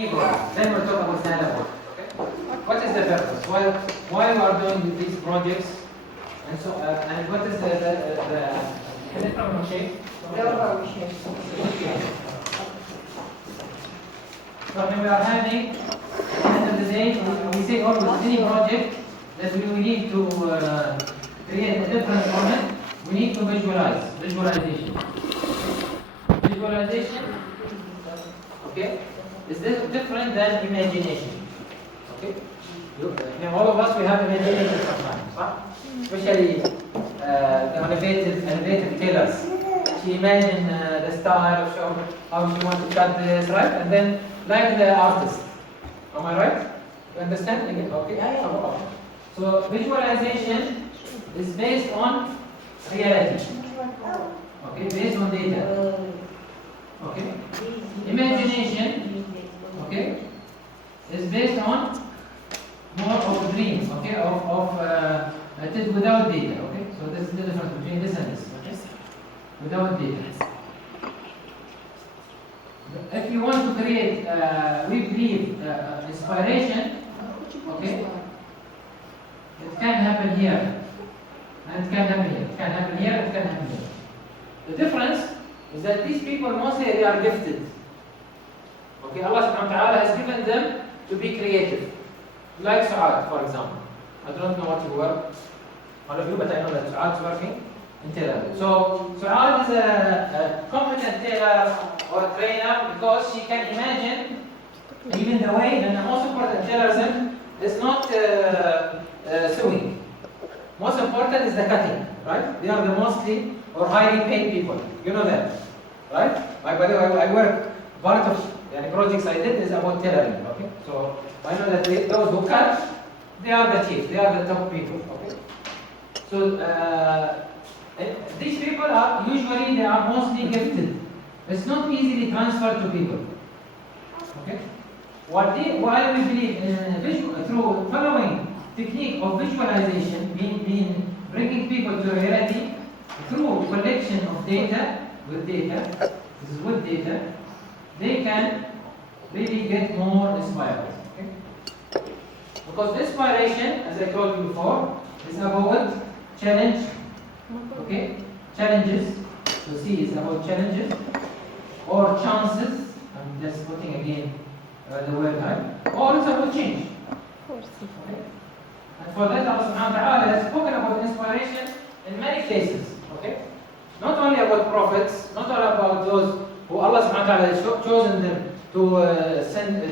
ego. Then we'll talk about NAHLA work. Okay? What is the purpose? Why we are doing these projects? And so, and what is the So when we are having, at the end of the day, we say always any project that we need to create a different format, we need to visualization. Visualization, okay, is this different than imagination? Okay, all of us we have imagination sometimes, huh? Especially the innovative tailors. She imagine the style of how she wants to cut this, right? And then like the artist. Am I right? You understand? Okay. So visualization is based on reality. Okay, based on data. Okay. Imagination, okay, is based on more of a dream. Okay, it is without data. Okay, so this is the difference between this and this. Okay, without data. If you want to create, we believe, inspiration, okay, it can happen here, and it can happen here. It can happen here, it can happen here. The difference is that these people mostly they are gifted. Okay, Allah subhanahu wa ta'ala has given them to be creative. Like Su'ad, for example. I don't know what you work, all of you, but I know that Su'ad is working in tailor. So Su'ad is a competent tailor or trainer because she can imagine even the way, and the most important tailorism is not sewing. Most important is the cutting, right? They are the mostly or highly paid people. You know that, right? By the way, I work, part of the projects I did is about tailoring, okay? So I know that those who cut, they are the chief, they are the top people, okay? So these people are usually, they are mostly gifted. It's not easily transferred to people, okay? Why we believe in through following technique of visualization, bringing people to reality, through collection of data, with data, this is with data, they can really get more inspired. Okay? Because inspiration, as I told you before, is about challenge, okay? Challenges, so C is about challenges, or chances, I'm just putting again the word right, or it's about change. Okay? And for that, Allah subhanahu wa ta'ala has spoken about inspiration in many places. Okay? Not only about prophets, not only about those who Allah subhanahu wa ta'ala has chosen them to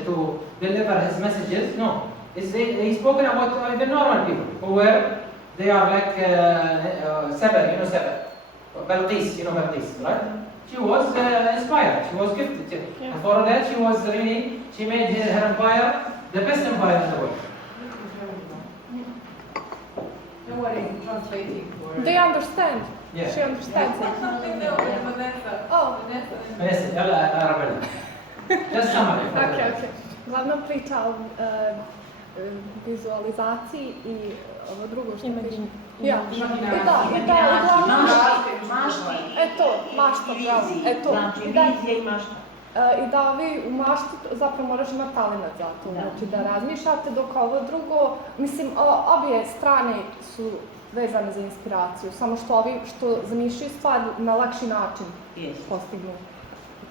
to deliver His messages. No, He's spoken about the normal people who were, they are like Saba, you know Saba, Balqis, you know Balqis, right? She was inspired, she was gifted. Yeah. And for that, she made her empire the best empire in the world. Nobody is translating for They understand. Yeah. She understands it. Vanessa. Oh. Vanessa, yalla Arabella. Just summary. Okay. Glavna priča o vizualizaciji i ovo drugo što kažem. Ja. I da, uglavnom... Mašta, bravo. Znači, vizija i mašta. I da vi u mašti zapravo moraš imati talenat za to, znači da razmišljate, dok ovo drugo, mislim, obje strane su vezane za inspiraciju, samo što ovi što zamišljaju stvar na lakši način postignu.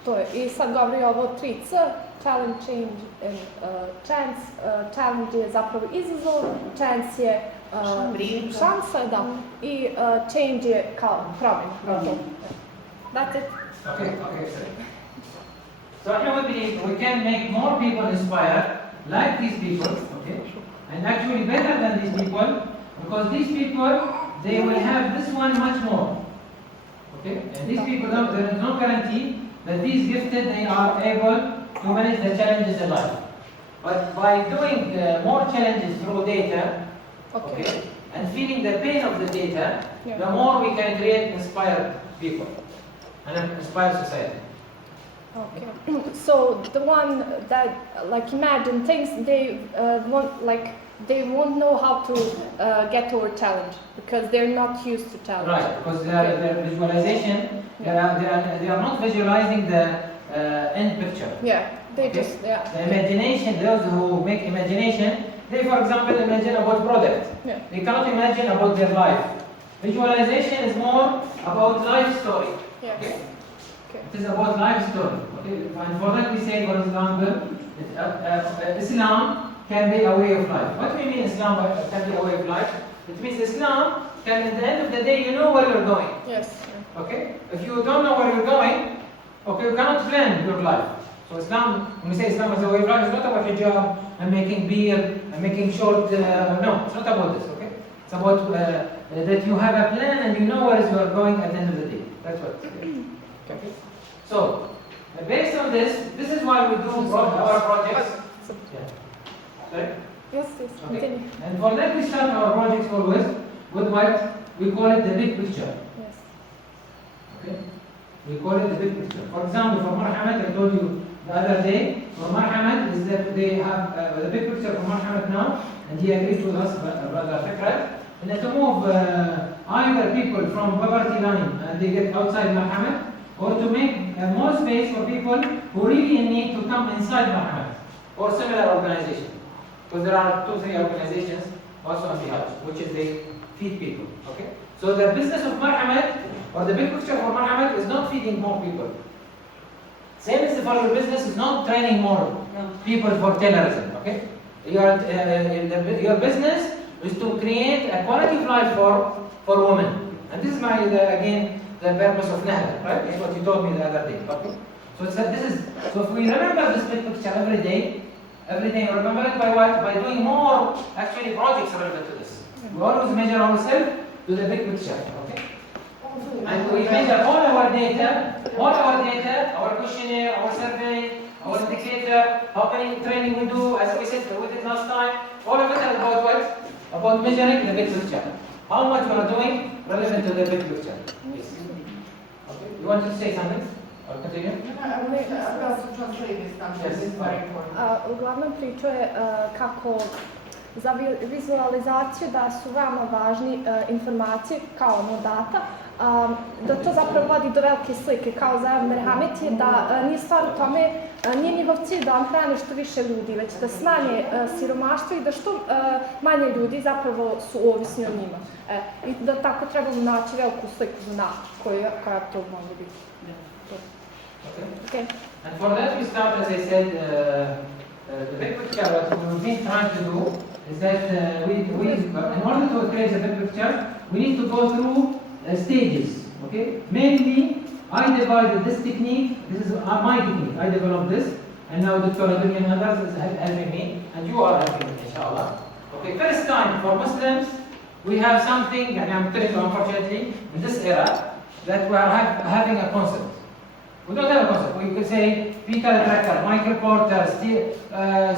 To je. I sad govori ovo 3C, challenge, change and chance. Challenge je zapravo izazov, chance je šansa, da, i change je kao promjena. That's it. Okay, sorry. So I believe we can make more people inspired, like these people, okay, and actually better than these people, because these people, they will have this one much more, okay, and these people, there is no guarantee that these gifted, they are able to manage the challenges in life. But by doing more challenges through data, okay, and feeling the pain of the data, the more we can create inspired people and inspire society. Okay. So the one that like imagine things, they won't know how to get over challenge because they're not used to challenge. Right, because their visualization, they are not visualizing the end picture. Yeah, They Okay? just, yeah. The imagination, those who make imagination, they for example imagine about product. Yeah. They cannot imagine about their life. Visualization is more about life story. Yes. Okay? Okay. It is about life story. Okay? And for that we say, for example, Islam can be a way of life. What do we mean Islam can be a way of life? It means Islam can, at the end of the day, you know where you're going. Yes. Okay? If you don't know where you're going, okay, you cannot plan your life. So Islam, when we say Islam as a way of life, it's not about hijab and making beer and making short. No, it's not about this. Okay? It's about that you have a plan and you know where you are going at the end of the day. That's what. Okay? So based on this, this is why we do our projects. Yeah. Sorry? Yes, yes. Okay. Continue. And for that we start our projects always with what we call it the big picture. Yes. Okay? We call it the big picture. For example, for Marhamat, I told you the other day, for Marhamat is that they have the big picture for Marhamat now, and he agreed with us, Brother Fikrat, and that to move either people from poverty line and they get outside Marhamat, or to make more space for people who really need to come inside Marhamat, or similar organization. Because there are 2-3 organizations also on Bihac, which is they feed people. Okay? So the business of Marhamat, or the big picture for Marhamat, is not feeding more people. Same as for your business is not training more people for terrorism. Okay? Your business is to create a quality of life for women. And this is again the purpose of NAHLA, right? That's what you told me the other day. Okay? So so if we remember this big picture every day, remember it by what? By doing more actually projects relevant to this. We always measure ourselves to the big picture. Okay? And we measure all our data, our questionnaire, our survey, our indicator, how many training we do, as we said we did last time. All of it is about what? About measuring the big picture. How much we are doing relevant to the big picture. Yes. Okay. You want to say something? Or continue? I would like to translate this now. Yes. This is very important. Uglavnom pričuje kako za vizualizaciju da su veoma važni informacije kao data, da to zapravo vodi do velike slike, kao za merhamet je da nije stvar u tome, nije njihov cilj da vam hrane što više ljudi, već da smanje siromaštvo i da što manje ljudi zapravo su ovisni o njima. I da tako trebamo naći veliku sliku za nas, koja to može biti. Okay. And for that we start, as I said, the big picture. What we've been trying to do is that in order to create a big picture, we need to go through stages. Okay. Mainly, I divided this technique. This is my technique. I developed this, and now Dr. Adil and others is helping me, and you are helping me, inshallah. Okay. First time for Muslims, we have something, and I'm telling you, unfortunately, in this era, that we are having a concept. We don't have a concept. We could say Peter Drucker, Michael Porter,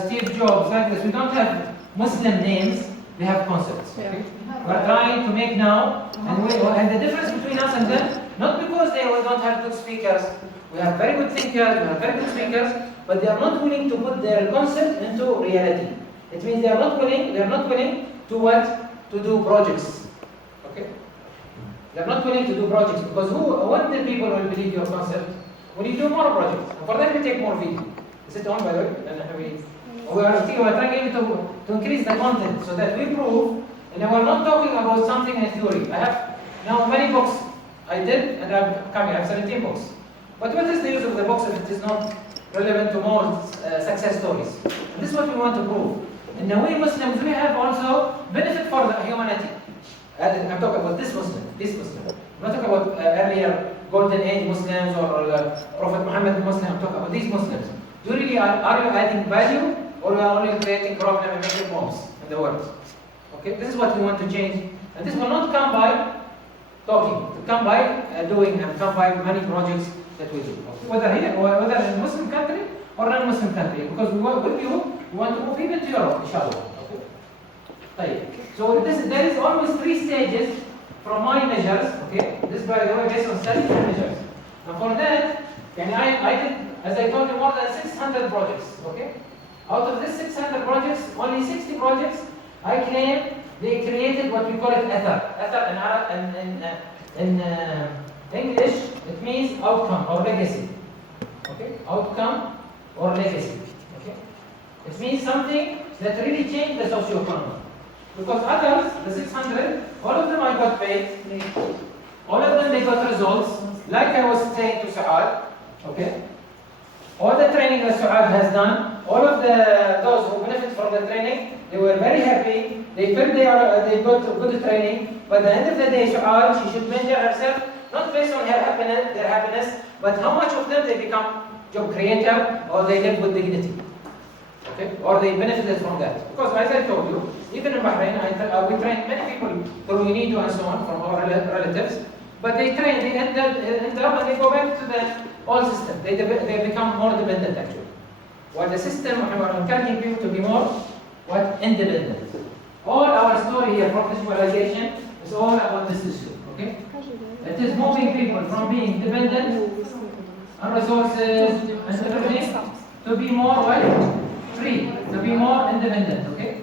Steve Jobs, like this. We don't have Muslim names. We have concepts. Okay? We are trying to make now, and the difference between us and them, not because they don't have good speakers. We have very good thinkers. We have very good speakers, but they are not willing to put their concept into reality. It means they are not willing. They are not willing to what? To do projects. Okay? They are not willing to do projects because when the people will believe your concept? When you do more projects, and for that we take more video. Is it on, by the way? We are trying to increase the content so that we prove, and we're not talking about something in theory. I have now many books I did, and I have 17 books. But what is the use of the books if it is not relevant to more success stories? And this is what we want to prove. And now we Muslims, we have also benefit for the humanity. I'm talking about this Muslim. I'm not talking about earlier Golden Age Muslims or Prophet Muhammad Muslim. I'm talking about these Muslims. Do you really are you adding value, or you are only creating problem and making bombs in the world? Okay, this is what we want to change, and this will not come by talking. It will come by doing, and come by many projects that we do. Okay? Whether here, or whether in a Muslim country or non-Muslim country, because we want with you, we want to move even to Europe, inshallah. Okay. So there is almost 3 stages from my measures. Okay, this by the way based on studies and measures. And for that, I did, as I told you, more than 600 projects. Okay, out of this 600 projects, only 60 projects I claim they created what we call it ether. Ether in Arab and in English it means outcome or legacy. Okay, outcome or legacy. Okay? It means something that really changed the socio-economy. Because others, the 600, all of them I got paid, all of them they got results, like I was saying to Saad, okay? All the training that Saad has done, all of those who benefit from the training, they were very happy, they felt they got good training, but at the end of the day, Saad, she should measure herself not based on their happiness, but how much of them they become job creator or they live with dignity. Okay? Or they benefited from that. Because as I told you, even in Bahrain, we trained many people through UNIDO and so on from our relatives, but they end up and they go back to the old system. They become more dependent actually. While the system, we are encouraging people to be more independent. All our story here, professionalization, is all about this issue. Okay? It is moving people from being dependent on resources and everything to be more free, to be more independent. Okay?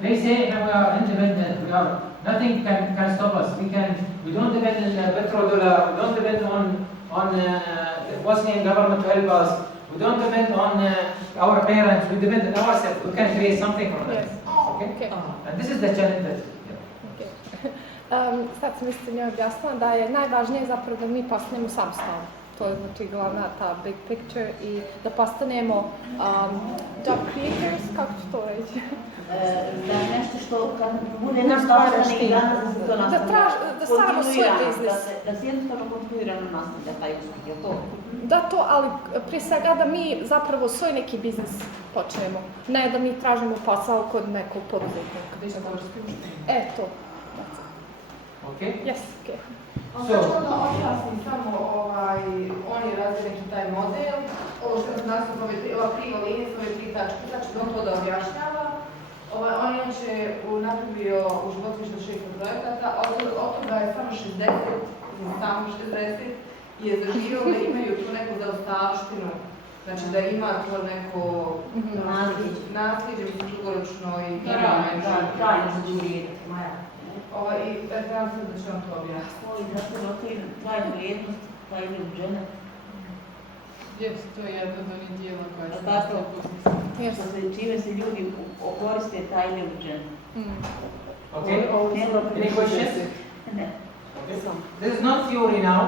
They say that we are independent. Nothing can stop us. We don't depend on petrodollar. We don't depend on the Bosnian government to help us. We don't depend on our parents. We depend on ourselves. We can create something from that. Okay? And this is the challenge that. Sad sam isto njoj objasnila da je najvažnije zapravo da mi postanemo samostalni. To je znači glavna ta big picture i da postanemo job creators, kako ću to reći? Da nešto što kad bude jednostavno neki dan da se to nastavlja. Da stvaramo svoj biznis. Da se jednostavno kontinuirano nastavlja taj uspjeh, je to? Da to, ali prije svega da mi zapravo svoj neki biznis počnemo. Ne da mi tražimo posao kod nekog poduzetnika. To. Okay? Yes, okay. Onda objasnim samo, oni razviju neki taj model, ovo što nas nastupa, ova kriva linija, ove 3 tačke, znači on to da objašnjava. On je inače napravio u životu više 600 projekata, od toga je samo 60 je zaživio da imaju tu neku zaostavštinu, znači da ima to neko nasljeđe, mislim dugoročno i trajno zaživjeti, Maja. I znam se da će vam to objasniti. Da se otvori trajnu vrijednost, trajne žene. Yes, to je jedno od onih dijela koje se Tako, čime se ljudi koriste tajne žene. Okay? Any questions? This is not theory now.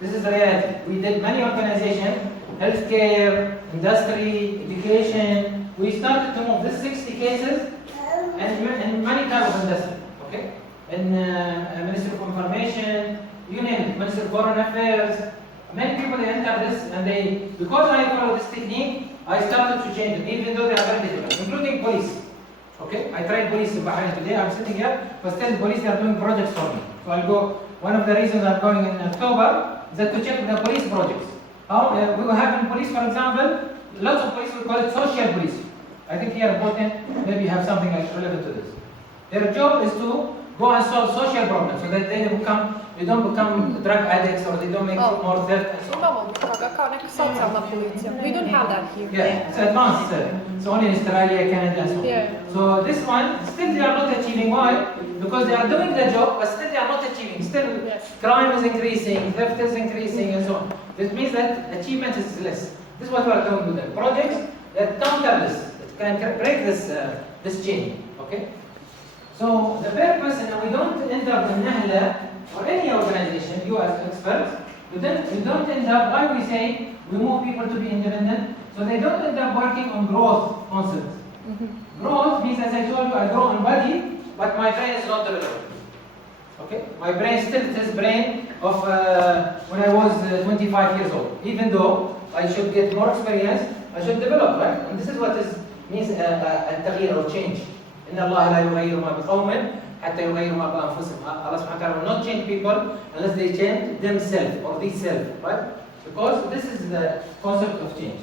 This is the reality. We did many organizations, healthcare, industry, education. We started to move this 60 cases and many types of industry. Okay? In Ministry of Information, you name it, Ministry of Foreign Affairs. Many people they enter this and because I follow this technique, I started to change it, even though they are very difficult, including police. Okay? I tried police in Bahrain today, I'm sitting here, but still police are doing projects for me. So I'll go, one of the reasons I'm going in October is that to check the police projects. We will have in police, for example, lots of police, we call it social police. I think here in Bosnia, maybe you have something relevant to this. Their job is to go and solve social problems so that they don't become drug addicts or they don't make more theft and so on. Imamo toga kao neka socijalna policija. We don't have that here. Yeah, it's advanced. It's only in Australia, Canada and so on. Yeah. So this one, still they are not achieving. Why? Because they are doing the job, but still they are not achieving. Still crime is increasing, theft is increasing and so on. This means that achievement is less. This is what we are doing with the projects that counter this, that can break this chain. Okay? So the purpose, and we don't end up in NAHLA or any organization, you as experts, we don't end up, why we say we move people to be independent, so they don't end up working on growth concepts. Growth means, as I told you, I grow in body, but my brain is not developed. Okay? My brain still is this brain of when I was 25 years old. Even though I should get more experience, I should develop, right? And this is what means a تغيير or change. إن الله لا يغير ما بقوم حتى يغيروا ما بأنفسهم. Allah subhanahu wa ta'ala will not change people unless they change themselves or themselves, right? Because this is the concept of change.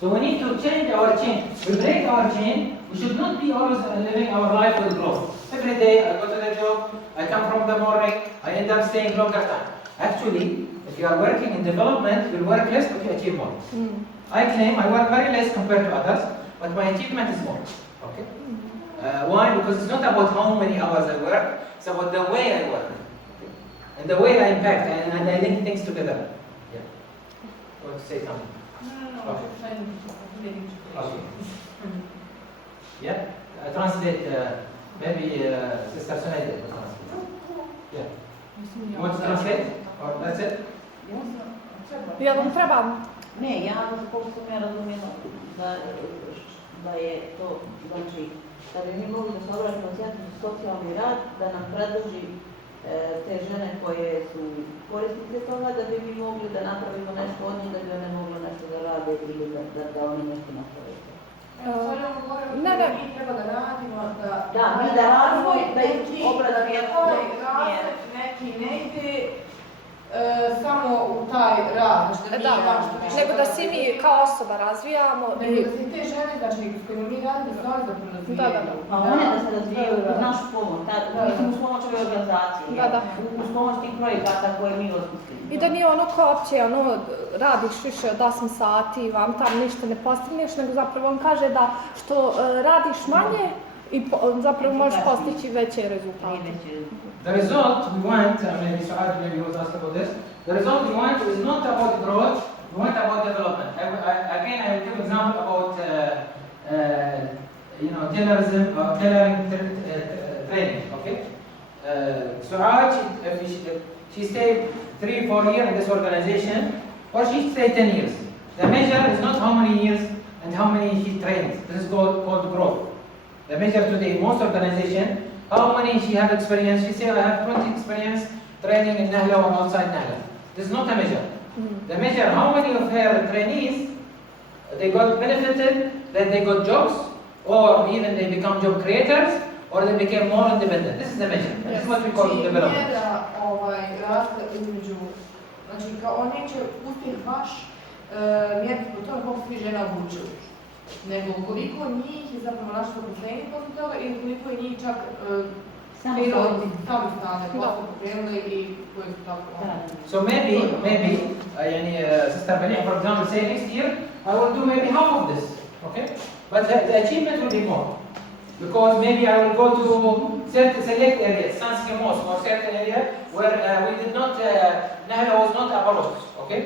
So we need to change our chain. We break our chain. We should not be always living our life with growth. Every day I go to the job, I come from the morning, I end up staying longer time. Actually, if you are working in development, you will work less but you achieve more. I claim I work very less compared to others, but my achievement is more. Okay? Why? Because it's not about how many hours I work, it's about the way I work. Okay? And the way I impact and I link things together. Yeah. You want to say something? Okay. Yeah, translate, maybe Sister Sunaida will translate. Yeah. You want to translate? Or that's it? Ja vam trebam. Ne, ja koliko sam ja razumjela da je to, znači, da bi mi mogli da se obratimo centru za socijalni rad, da nam predloži te žene koje su korisnice toga, da bi mi mogli da napravimo nešto od njih, da bi one mogle nešto da rade ili da oni nešto naprave. Ne. Mi treba da radimo, Da, mi da radimo, da ih obradimo. Neki ne ide samo u taj rad, što mi nešto više. Nego da svi mi kao osoba razvijamo. Nego da se te žene, znači, s kojima mi radimo, da se oni zapravo razvijaju. Pa one da se razvijaju uz našu pomoć, mislim uz pomoć ove organizacije, uz pomoć tih projekata koje mi osmislimo. I da nije ono kao opće, radiš više od 8 sati, vam tam ništa ne postigneš, nego zapravo on kaže da što radiš manje i zapravo možeš postići veće rezultate. The result we want, maybe Saad maybe was asked about this, the result we want is not about growth, we want about development. Again, I will give an example about tailoring training, okay? Saad, she stayed 3-4 years in this organization, or she stayed 10 years. The measure is not how many years and how many she trains. This is called growth. The measure today in most organizations, how many she have experience. She say I have 20 experience training in NAHLA or outside NAHLA. This is not a measure. The measure how many of her trainees they got benefited, that they got jobs, or even they become job creators, or they became more independent. This is the measure. This is what we call development. Znači, kao on neće uspjeh baš mjeriti po tome koliko svi žena odlučuju. Nego koliko njih je zapravo našlo zaposlenje posle toga ili koliko je njih čak samostalne posle pokrenuli i koji su tako. So maybe, Sister Bania, for example, say next year I will do maybe half of this, okay? But the achievement will be more. Because maybe I will go to certain select areas, Sanskrit Mosque, or certain area where we did not, NAHLA was not abolished, okay?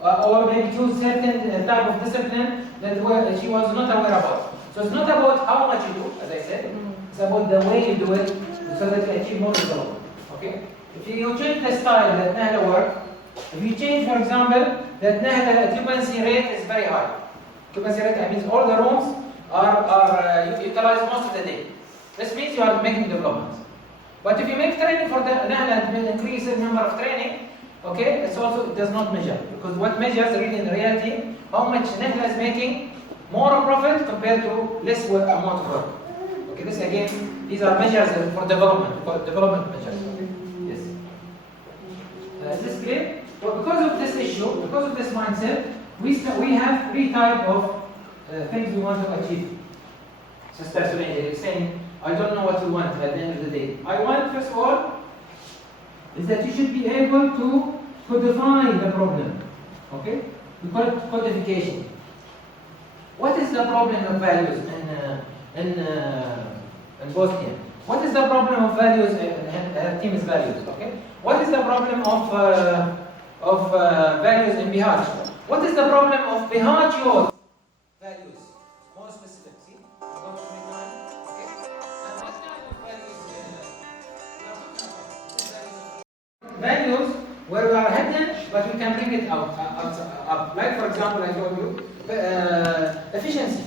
Or maybe choose certain type of discipline that she was not aware about. So it's not about how much you do, as I said, it's about the way you do it so that you achieve more development, okay? If you change the style that NAHLA work, if you change, for example, that NAHLA occupancy rate is very high. Occupancy rate, that means all the rooms are utilized most of the day. This means you are making development. But if you make training for the NAHLA and will increase the number of training, okay, it does not measure. Because what measures really in reality, how much NAHLA is making more profit compared to less amount of work. Okay, this again, these are measures for development measures. Yes. Is this clear? Well, because of this issue, because of this mindset, we have 3 types of things we want to achieve. Sister Sunaida is saying, I don't know what you want at the end of the day. I want, first of all, is that you should be able to codify the problem. Okay? We call it codification. What is the problem of values in Bosnia? What is the problem of values and team's values? Okay? What is the problem of values in Bihac? What is the problem of Bihac values? More specific. See? About to make time. Okay? And what kind of values where we are hidden, but we can bring it up. Like, for example, I told you, efficiency,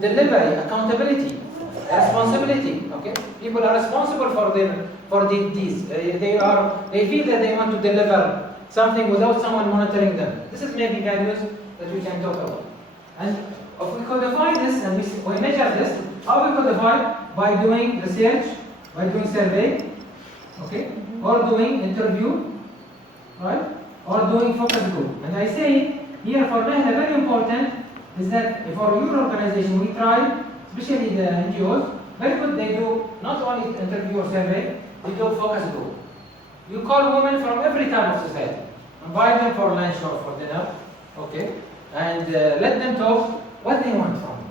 delivery, accountability, responsibility. Okay, people are responsible for these. They feel that they want to deliver something without someone monitoring them. This is maybe values that we can talk about. And if we codify this and we measure this, how we codify? By doing research, by doing survey, okay, or doing interview, right, or doing focus group. And I say here for NAHLA, very important is that for your organization we try, especially the NGOs, very good, they do not only interview or survey, they do focus group. You call women from every type of society, invite them for lunch or for dinner, okay, and let them talk what they want from you,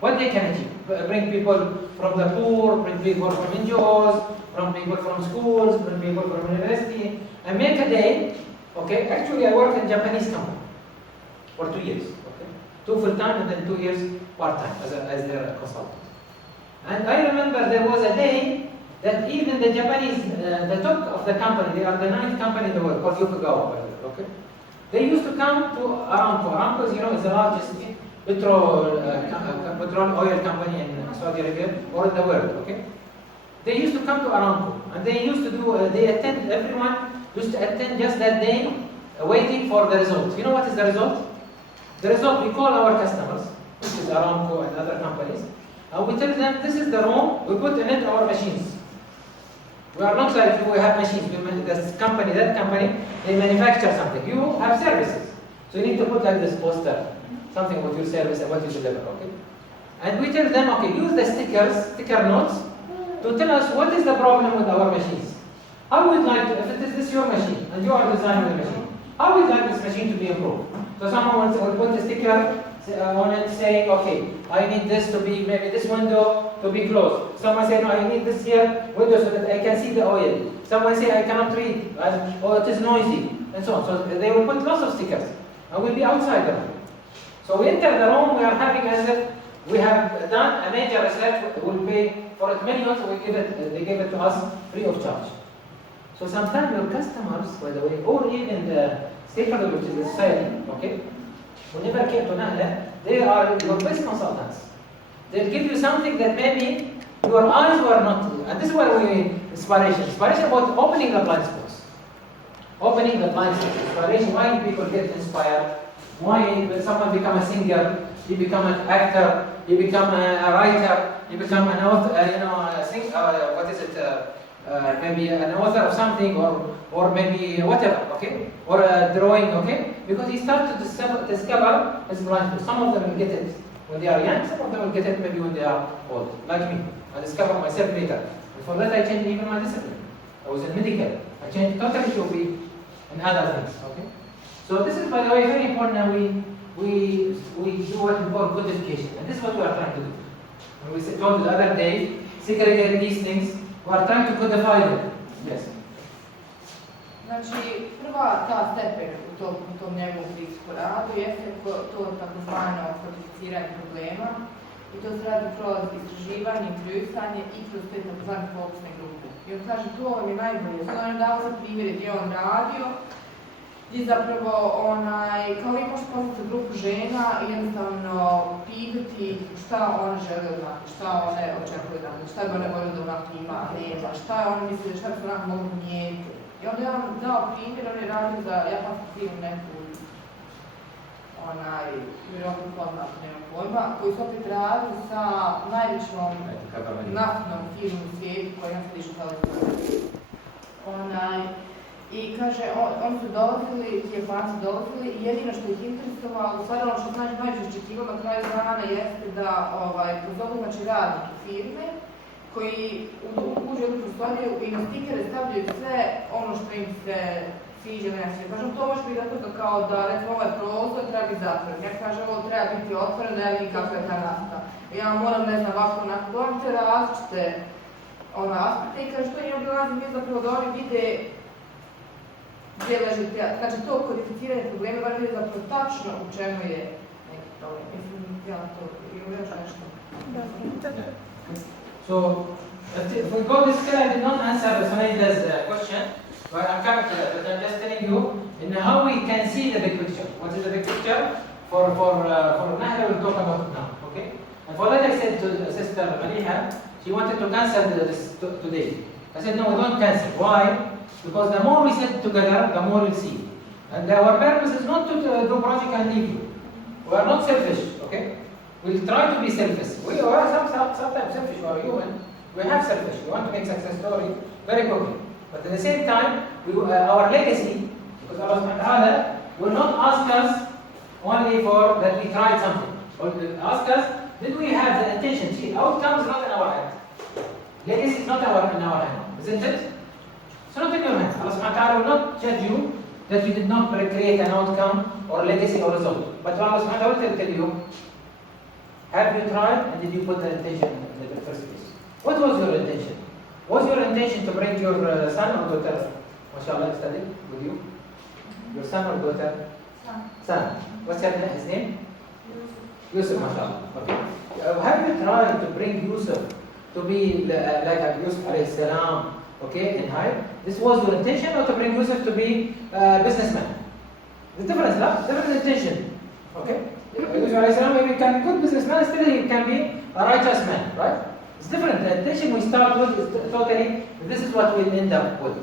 what they can achieve. Bring people from the poor, bring people from NGOs, from people from schools, bring people from university, and make a day. Okay, actually I work in Japanese company. for 2 years. Okay, 2 full-time and then 2 years part-time as their consultant. And I remember there was a day that even the Japanese, the top of the company, they are the 9th company in the world, called Yokogawa, by the way, okay? They used to come to Aramco. Aramco, is the largest petrol oil company in Saudi Arabia or in the world, okay? They used to come to Aramco, and they used to do, everyone used to attend just that day, waiting for the result. You know what is the result? The result, we call our customers, which is Aramco and other companies, and we tell them, this is the room, we put in it our machines. We are not like you, we have machines. This company, that company, they manufacture something. You have services. So you need to put like this poster, something about your service and what you deliver, okay? And we tell them, okay, use the sticker notes, to tell us what is the problem with our machines. How would like to, if this is your machine, and you are designing the machine, how would like this machine to be improved? So someone will put a sticker on it saying, okay, I need this to be, maybe this window to be closed. Someone say, no, I need this here window so that I can see the oil. Someone say, I cannot read, or it is noisy, and so on. So they will put lots of stickers, and we'll be outside the room. So we enter the room, we are having as if we have done a major research, we'll pay for it millions, they give it to us free of charge. So sometimes your customers, by the way, or even the stakeholder, which is the society, okay, who never came to NAHLA, they are your best consultants. They'll give you something that maybe your eyes were not, and this is where inspiration about opening the blind spots. Opening the blind spots, inspiration, why people get inspired, why when someone become a singer, you become an actor, you become a writer, you become an author, maybe an author of something, or maybe whatever, okay, or a drawing, okay, because he starts to discover his blind spots. Some of them will get it when they are young, some of them will get it maybe when they are old, like me. I discovered myself later. Before that, I changed even my discipline. I was in medical. I changed totally to be in other things, okay. So this is, by the way, very important that we do what we call codification, and this is what we are trying to do. And we told the other day, segregate these things. We are trying to codify them. Yes. Znači, prva ta stepen u tom njegovom pristupu radu jeste to takozvano kodificiranje problema i to se radi kroz istraživanje, intervjuisanje i kroz te takozvane fokusne grupe. I on kaže, to vam je najbolje. Sada on je dao za primjere gdje on radio, gdje zapravo kao vi možete poslati grupu žena i jednostavno pitati šta one žele od nas, šta one očekuju od nas, šta bi one voljeli da onak ima, nema, šta one misle, šta bi se onak mogli mijeniti. I onda je on dao primjer, on je radio za japansku firmu neku, vjerojatno poznat, nema pojma, koji su opet radili sa najvećom naftnom firmom u svijetu koja je slično I kaže, oni su dolazili, ti Japanci dolazili i jedino što ih interesovalo, stvarno ono što znači najviše očekivalo na kraju dana jeste da pozovu radnike firme koji uđu u prostoriju i na stikere stavljaju sve ono što im se sviđa, ne sviđa. Kažem, to može biti zato kao da, recimo, ovaj prozor treba biti zatvoren. Ja kažem, ovo treba biti otvoren, da ja vidim kakva je ta nafta. Ja moram, ne znam, ovako, onako, govorim te različite aspekte i kaže, to njim obilazim je zapravo da oni vide gdje leži, znači to kodificiranje problema, bar vidi zapravo tačno u čemu je neki problem. Mislim, ja to ili još nešto. So, if we go this way, I did not answer Sunayda's question, but I'm coming to that. But I'm just telling you how we can see the big picture. What is the big picture? For NAHLA, we'll talk about it now, okay? And for that, I said to Sister Maliha, she wanted to cancel this today. I said, no, we don't cancel. Why? Because the more we sit together, the more we'll see. And our purpose is not to do project and leave you. We are not selfish, okay? We'll try to be selfish. We are sometimes selfish, we are human. We have selfish. We want to make success story very quickly. But at the same time, our legacy, because Allah subhanahu wa ta'ala will not ask us only for that we tried something. Or ask us, did we have the intention? See, outcome is not in our hand. Legacy is not in our hand, isn't it? It's not in your hand. Allah subhanahu wa ta'ala will not judge you that you did not create an outcome or legacy or result. But Allah subhanahu wa ta'ala will tell you, have you tried and did you put the intention in the first place? What was your intention? Was your intention to bring your son or daughter, mashallah, study with you? Your son or daughter? Son. Son. What's his name? Yusuf, mashallah. Okay. Have you tried to bring Yusuf to be like Yusuf alayhi salam, okay, in height? This was your intention, or to bring Yusuf to be a businessman? The difference, no? Different intention. Okay? Yusuf alayhi salam maybe can be good businessman, still he can be a righteous man, right? It's different. The intention we start with is totally, this is what we'll end up with.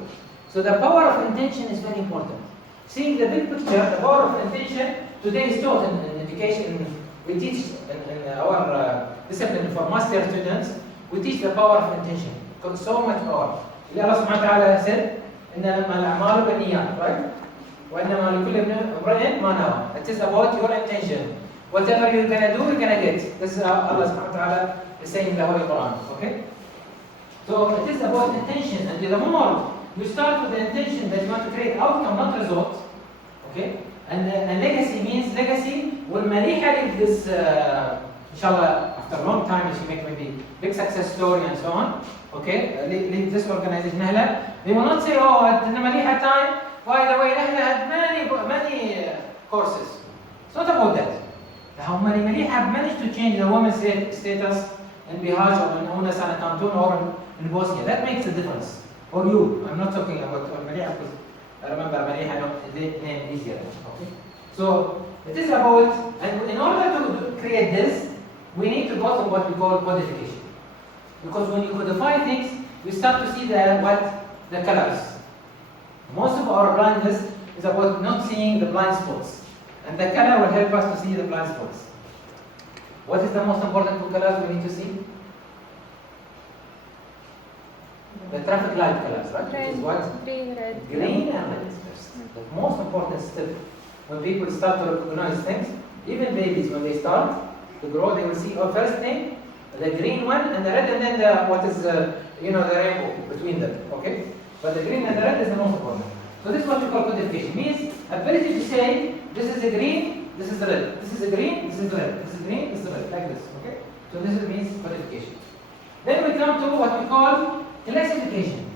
So the power of intention is very important. Seeing the big picture, the power of intention, today is taught in education. We teach in our discipline for master students, we teach the power of intention. Because so much power. Allah subhanahu wa ta'ala said, إنما الأعمال بالنيات, right? وإنما لكل امرئ ما نوى. It is about your intention. Whatever you're gonna do, you're gonna get. This is how Allah subhanahu wa ta'ala is saying in the Holy Quran. Okay? So it is about intention, and the more you start with the intention that you want to create outcome, not result. Okay? And legacy means legacy. When Maliha leave this, inshallah, after a long time, she make maybe big success story and so on. Okay? Leave this organization, NAHLA. They will not say, oh, at the Maliha time, by the way, NAHLA had many courses. It's not about that. How many Maliha have managed to change the women's status in Bihac or in Unas and Kantun or in Bosnia. That makes a difference. Or you. I'm not talking about Maliha because I remember Maliha name easier. Okay? So it is about, and in order to create this, we need to go to what we call codification. Because when you codify things, you start to see the colors. Most of our blindness is about not seeing the blind spots. And the color will help us to see the blind spots. What is the most important two colors we need to see? The traffic light colors, right? Which is what? Green, red. Green and red. The most important step when people start to recognize things, even babies, when they start to grow, they will see, first thing, the green one and the red, and then the rainbow between them. Okay? But the green and the red is the most important. So this is what we call codification. Means ability to say, this is the green, this is the red. This is the green, this is the red. This is green, this is the red. Like this. Okay? So this means codification. Then we come to what we call classification.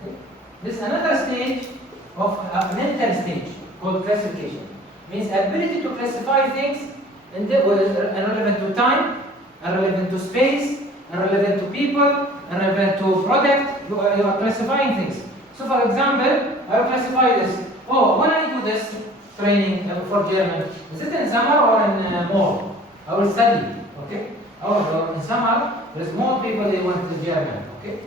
Okay? This is another stage of a mental stage called classification. Means ability to classify things relevant to time, relevant to space, relevant to people, relevant to product. You are classifying things. So for example, I will classify this. Oh, when I do this training for German, is it in summer or in fall? I will study. Okay? However, in summer, there is more people they want to German. Okay?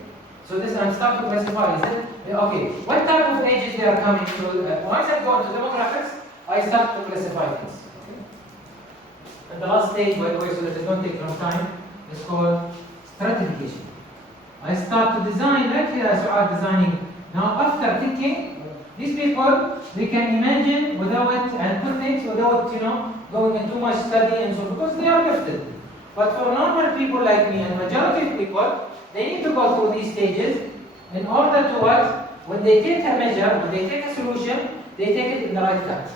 So this I'm start to classify. Is it okay? What type of ages they are coming to? Once I go to demographics, I start to classify things. Okay? And the last stage, by the way, so that it don't take a long time, is called stratification. I start to design, like here as you are designing. Now, after thinking, these people, they can imagine without and put things without, going into too much study and so, because they are gifted. But for normal people like me and majority of people, they need to go through these stages in order to what? When they take a measure, when they take a solution, they take it in the right cut.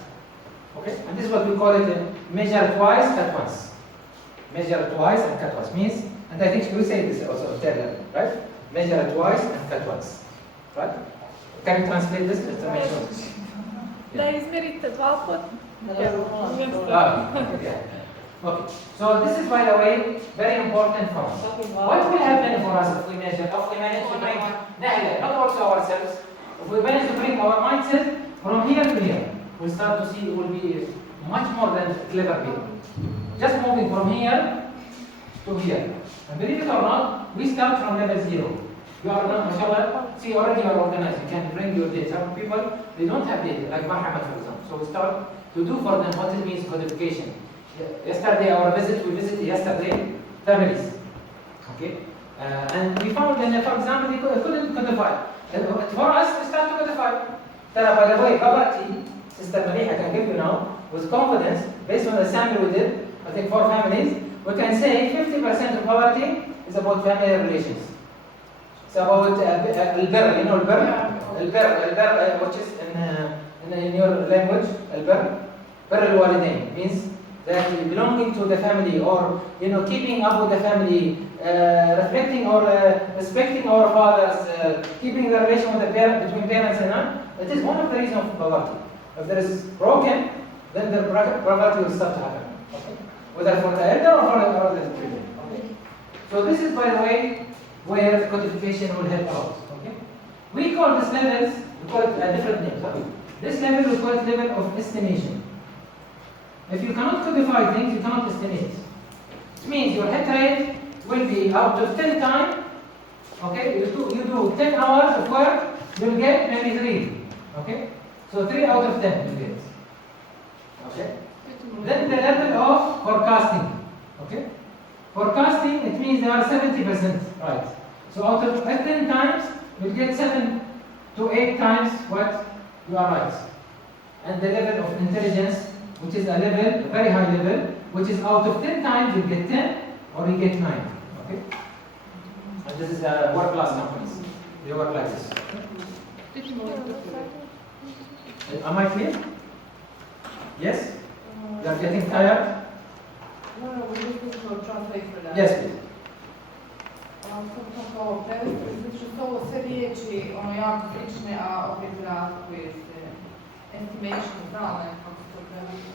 Okay? And this is what we call it measure twice, cut once. Measure twice and cut once means, and I think we say this also, right? Measure twice and cut once. Right? Can you translate this? It's a measure. Da izmerite dva puta. Yeah. Okay. So this is, by the way, very important for us. What will happen for us if we measure, if we manage to bring NAHLA, not also ourselves, if we manage to bring our mindset from here to here, we'll start to see it will be much more than clever people. Just moving from here to here. And believe it or not, we start from level 0. You are not, mashallah, see already you are organized. You can bring your data. Some people, they don't have data, like Muhammad for example. So we start to do for them what it means codification. Yesterday, our visit, we visited yesterday families. Okay? And we found that, for example, they couldn't codify. For us, we start to codify. By the way, poverty, Sister Maliha can give you now, with confidence, based on the sample we did, I think 4 families, we can say 50% of poverty is about family relations. It's about al-birr, you know al-birr? Al-birr, which is in your language, al-birr. Birr al-walidain means that belonging to the family, or keeping up with the family, reflecting or respecting our fathers, keeping the relation with between parents and none. It is one of the reasons of poverty. If there is broken, then the probability will start to happen. Okay? Whether for the elder or for the children. Okay? So this is, by the way, where the codification will help out. Okay? We call this levels, we call it a different name. Sorry. This level we call it level of estimation. If you cannot codify things, you cannot estimate. It means your hit rate will be out of 10 times. Okay, you do 10 hours of work, you'll get maybe 3. Okay, so 3 out of 10 you get. Okay. Then the level of forecasting. Okay, forecasting, it means there are 70% right. So out of 10 times, you'll get 7 to 8 times what you are right. And the level of intelligence, which is a level, a very high level, which is out of 10 times you get 10 or you get 9. Okay? And this is work class companies. They work like this. Am I clear? Yes? You are getting tired? No, we just need to translate for that. Yes, please. Kao prevesti, zato što su ovo sve riječi jako slične, a opet razlikuje se. Estimation, znala ne kako se to prevesti.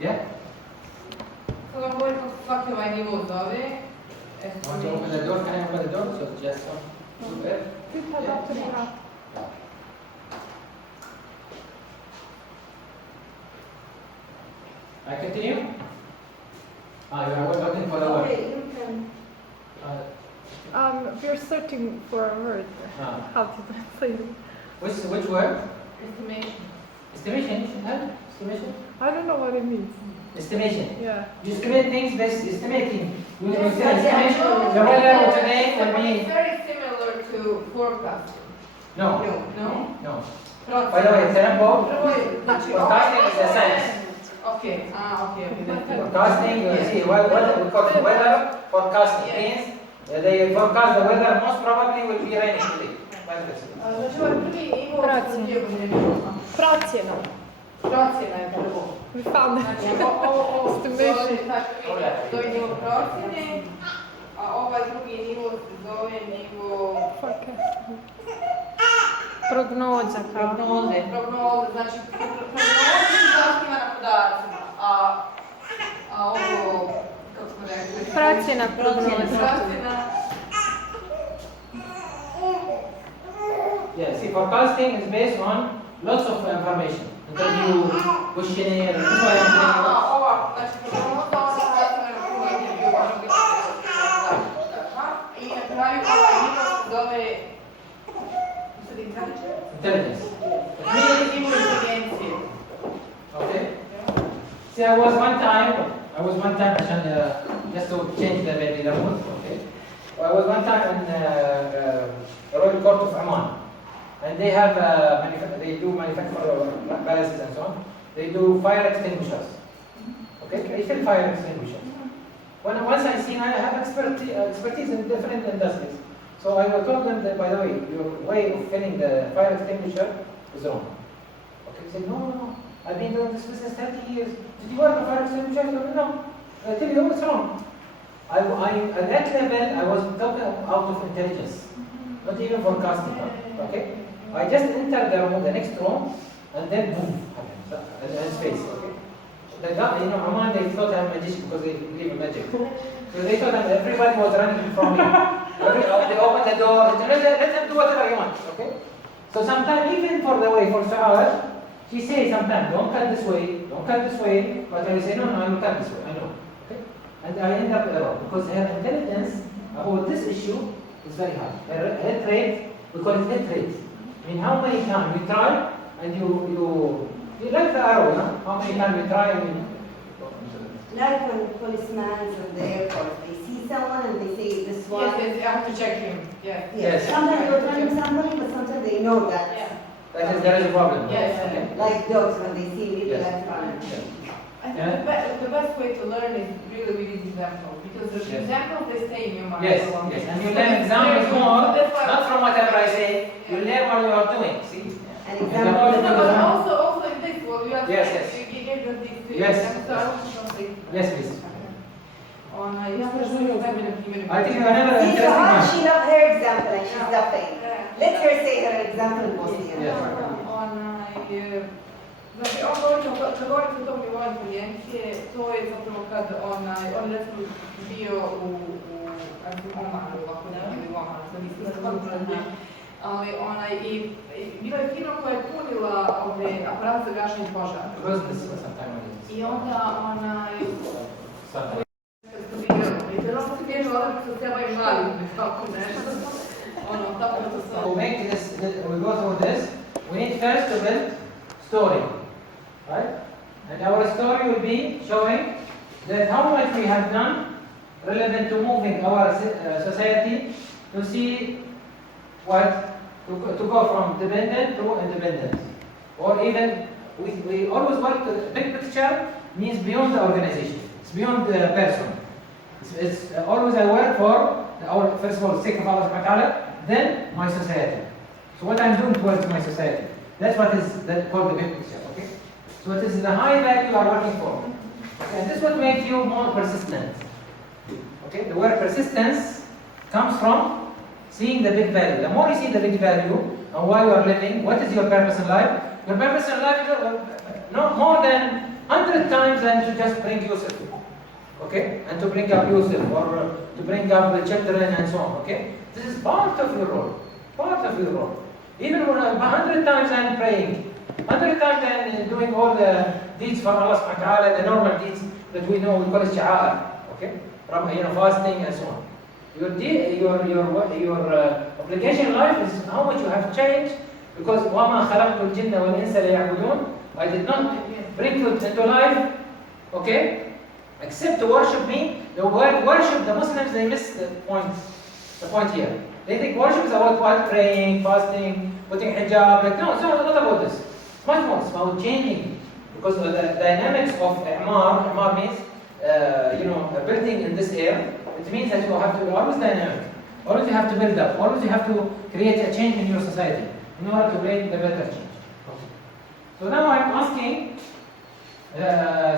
Yeah? Sada govorim kako se svaki ovaj nivo zove. Want to open the door? Can I open the door? So just super. I continue? You are looking for the word. Okay, you can. We're searching for a word. How to translate it. Which word? Estimation. Estimation? Estimation? I don't know what it means. Estimation. Yeah. You estimate things based estimating. You Yes, say estimation. yes. The weather today will It's be. very similar to forecast. No. No? No. Procjena. By the way, example. Prvo je, znači, Forecasting is a science. Okay, okay. Forecasting, you see, what we call it weather forecasting means they forecast the weather most probably will be raining today. Znači, ovaj prvi nivo... Procjena. Procjena je prvo. We found it. Znači, ovo Estimation. zove nivo procjene, a ovaj drugi nivo se zove nivo... Prognoza kao. Prognoze, znači prognoze su zasnivane na podacima, a ovo, kako smo rekli? Procjena prognoza. Yeah, see, forecasting is based on lots of information. Interview, questionnaire, that's why I'm saying. Ova, znači prognoza, ona se zasnivane na puno intervjua, i na kraju ovaj nivo se zove Intelligence. nivo inteligencije. Okay. See, I was one time, just to change the maybe the mood, okay. I was one time in Royal Court of Oman, and they have they do manufacture palaces and so on. They do fire extinguishers. Okay, they sell fire extinguishers. Once I seen, I have expertise in different industries. So I told them that, by the way, your way of filling the fire extinguisher is wrong. Okay, they said, no. I've been doing this business 30 years. Did you work on fire extinguisher? I said, no. I tell you, it's wrong. At that level, I was talking out of intelligence, not even forecasting. Okay, I just entered the room, the next room, and then boom, happened in space. Okay, the guy, Oman, they thought I'm a magician because they believe in magic. So they thought that everybody was running from me. They opened the door. Let them do whatever you want. Okay. So sometimes, even for the way for Sahar, she says sometimes, don't cut this way, don't cut this way. But I say, no, I will cut this way. I know. Okay. And I end up error because her intelligence about this issue is very high. Her hit rate, we call it hit rate. I mean, how many times you try and you like the arrow, no? How many times you try and you. Like when policemen on the airport, they see someone and they say this one. Yes, I have to check him. Yeah. Yes. Sometimes they're trying somebody, but sometimes they know that. Yeah. There is a problem. Yes. Okay. Like dogs when they see me, Yes. left running. I think the best way to learn is really with these examples, because the Yes. examples they stay in your mind. Yes, for a long yes. time. And you learn examples more, That's why- not from whatever I say. You learn what you are doing. See? An Example. example. No, but also in this, well, you have Yes, yes. you gave them these two Yes. examples, so I want something. Yes, please. I think you are never See, so how interesting. she love her example and she's laughing. Let her say her example in Bosnian. Yes. Onaj, Znači, kad govorite o tom nivou inteligencije, to je zapravo kad on recimo bio u Omanu, ako ne ili u Omanu, sad mislim, ali i bila je firma koja je punila aparat za gašenje požara. I onda To make this, we go through this, we need first to build story, right? And our story will be showing that how much we have done relevant to moving our society to see what, to go from dependent to independent. Or even, we always work, the big picture means beyond the organization, it's beyond the person. It's always I work for, first of all, the sake of Allah subhanahu wa ta'ala, then my society. So what I'm doing towards my society, that's what is called the big picture, okay? So it is the high value you are working for. Okay? And this what makes you more persistent. Okay? The word persistence comes from seeing the big value. The more you see the big value and why you are living, what is your purpose in life? Your purpose in life is no more than 100 times than to just bring yourself. Okay? And to bring up Yusuf or to bring up the children and so on. Okay? This is part of your role. Part of your role. Even when 100 times I'm praying, 100 times I'm doing all the deeds for Allah subhanahu wa ta'ala, the normal deeds that we know, we call it sha'ar. Okay? Fasting and so on. Your obligation in life is how much you have changed, because وَمَا خَلَقْتُ الْجِنَّ وَالْإِنسَ لِيَعْبُدُونَ, I did not bring you into life, okay, except to worship me. The word worship, the Muslims, they miss the point here. They think worship is about what? Praying, fasting, putting hijab. Like, no, it's not about this. It's much more. It's about changing. Because of the dynamics of I'mar means, building in this air. It means that you have to be always dynamic. Always you have to build up. Always you have to create a change in your society in order to bring the better change. Okay. So now I'm asking,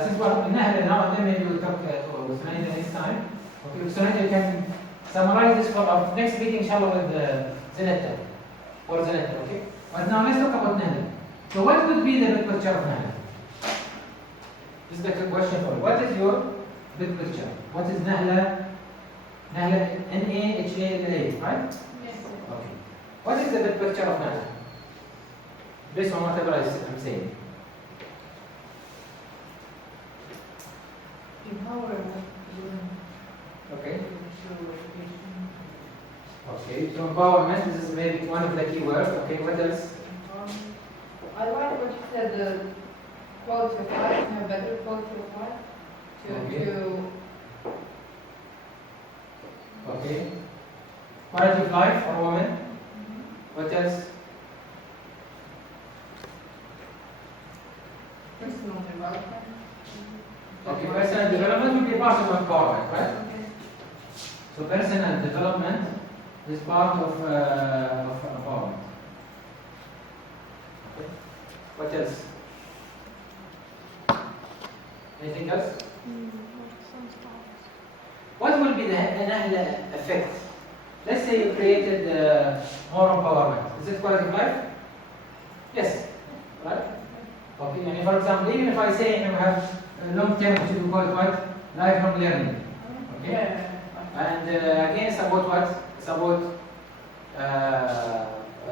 since we're in NAHLA now, and then maybe we'll talk with Sunaida next time. Okay, Sunaida, you can summarize this for our next meeting, inshallah, with Zenetta. For Zenetta, okay? But now let's talk about NAHLA. So what would be the big picture of NAHLA? This is the question for you. What is your big picture? What is NAHLA? NAHLA, NAHLA, right? Yes, sir. Okay. What is the big picture of NAHLA? Based on whatever I'm saying. Empowerment. Okay. Okay, so empowerment, this is maybe one of the key words. Okay, what else? I like what you said, the quality of life, have better quality of life. Okay. Quality of life for women. What else? Personal development. Okay, personal development will be part of empowerment, right? Okay. So personal development is part of empowerment. Okay. What else? Anything else? What will be the NAHLA effect? Let's say you created more empowerment. Is it quality of life? Yes. Right? Okay, and for example, even if I say you have long term, which we call it what? Lifelong learning. Okay? Yeah. And again, it's about what? It's about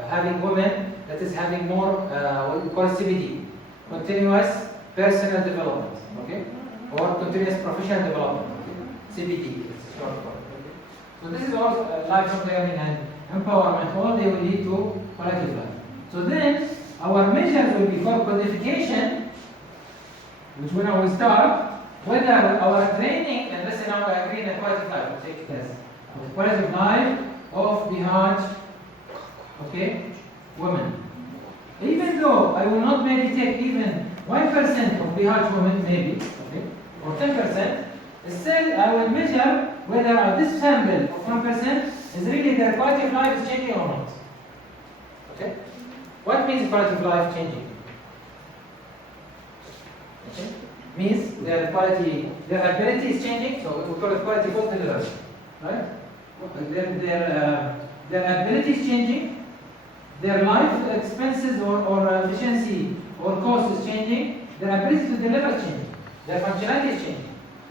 having women that is having more what we call CPD, continuous personal development, okay? Or continuous professional development, okay? CPD, it's short for it. Okay? So this is also lifelong learning and empowerment. All they will lead to quality of life. So then our measures will be for codification, which when we start, whether our training, and let's say now I agree in the quality of life, we'll take this. The quality of life of Bihac, okay, women. Even though I will not maybe take even 1% of Bihac women, maybe, okay, or 10%, still I will measure whether this sample of 1% is really their quality of life is changing or not. Okay? What means quality of life changing? Okay? Means their quality, their ability is changing, so we call it quality post delivery, right? Their ability is changing, their life expenses or efficiency or course is changing, their ability to deliver is changing, their functionality is changing.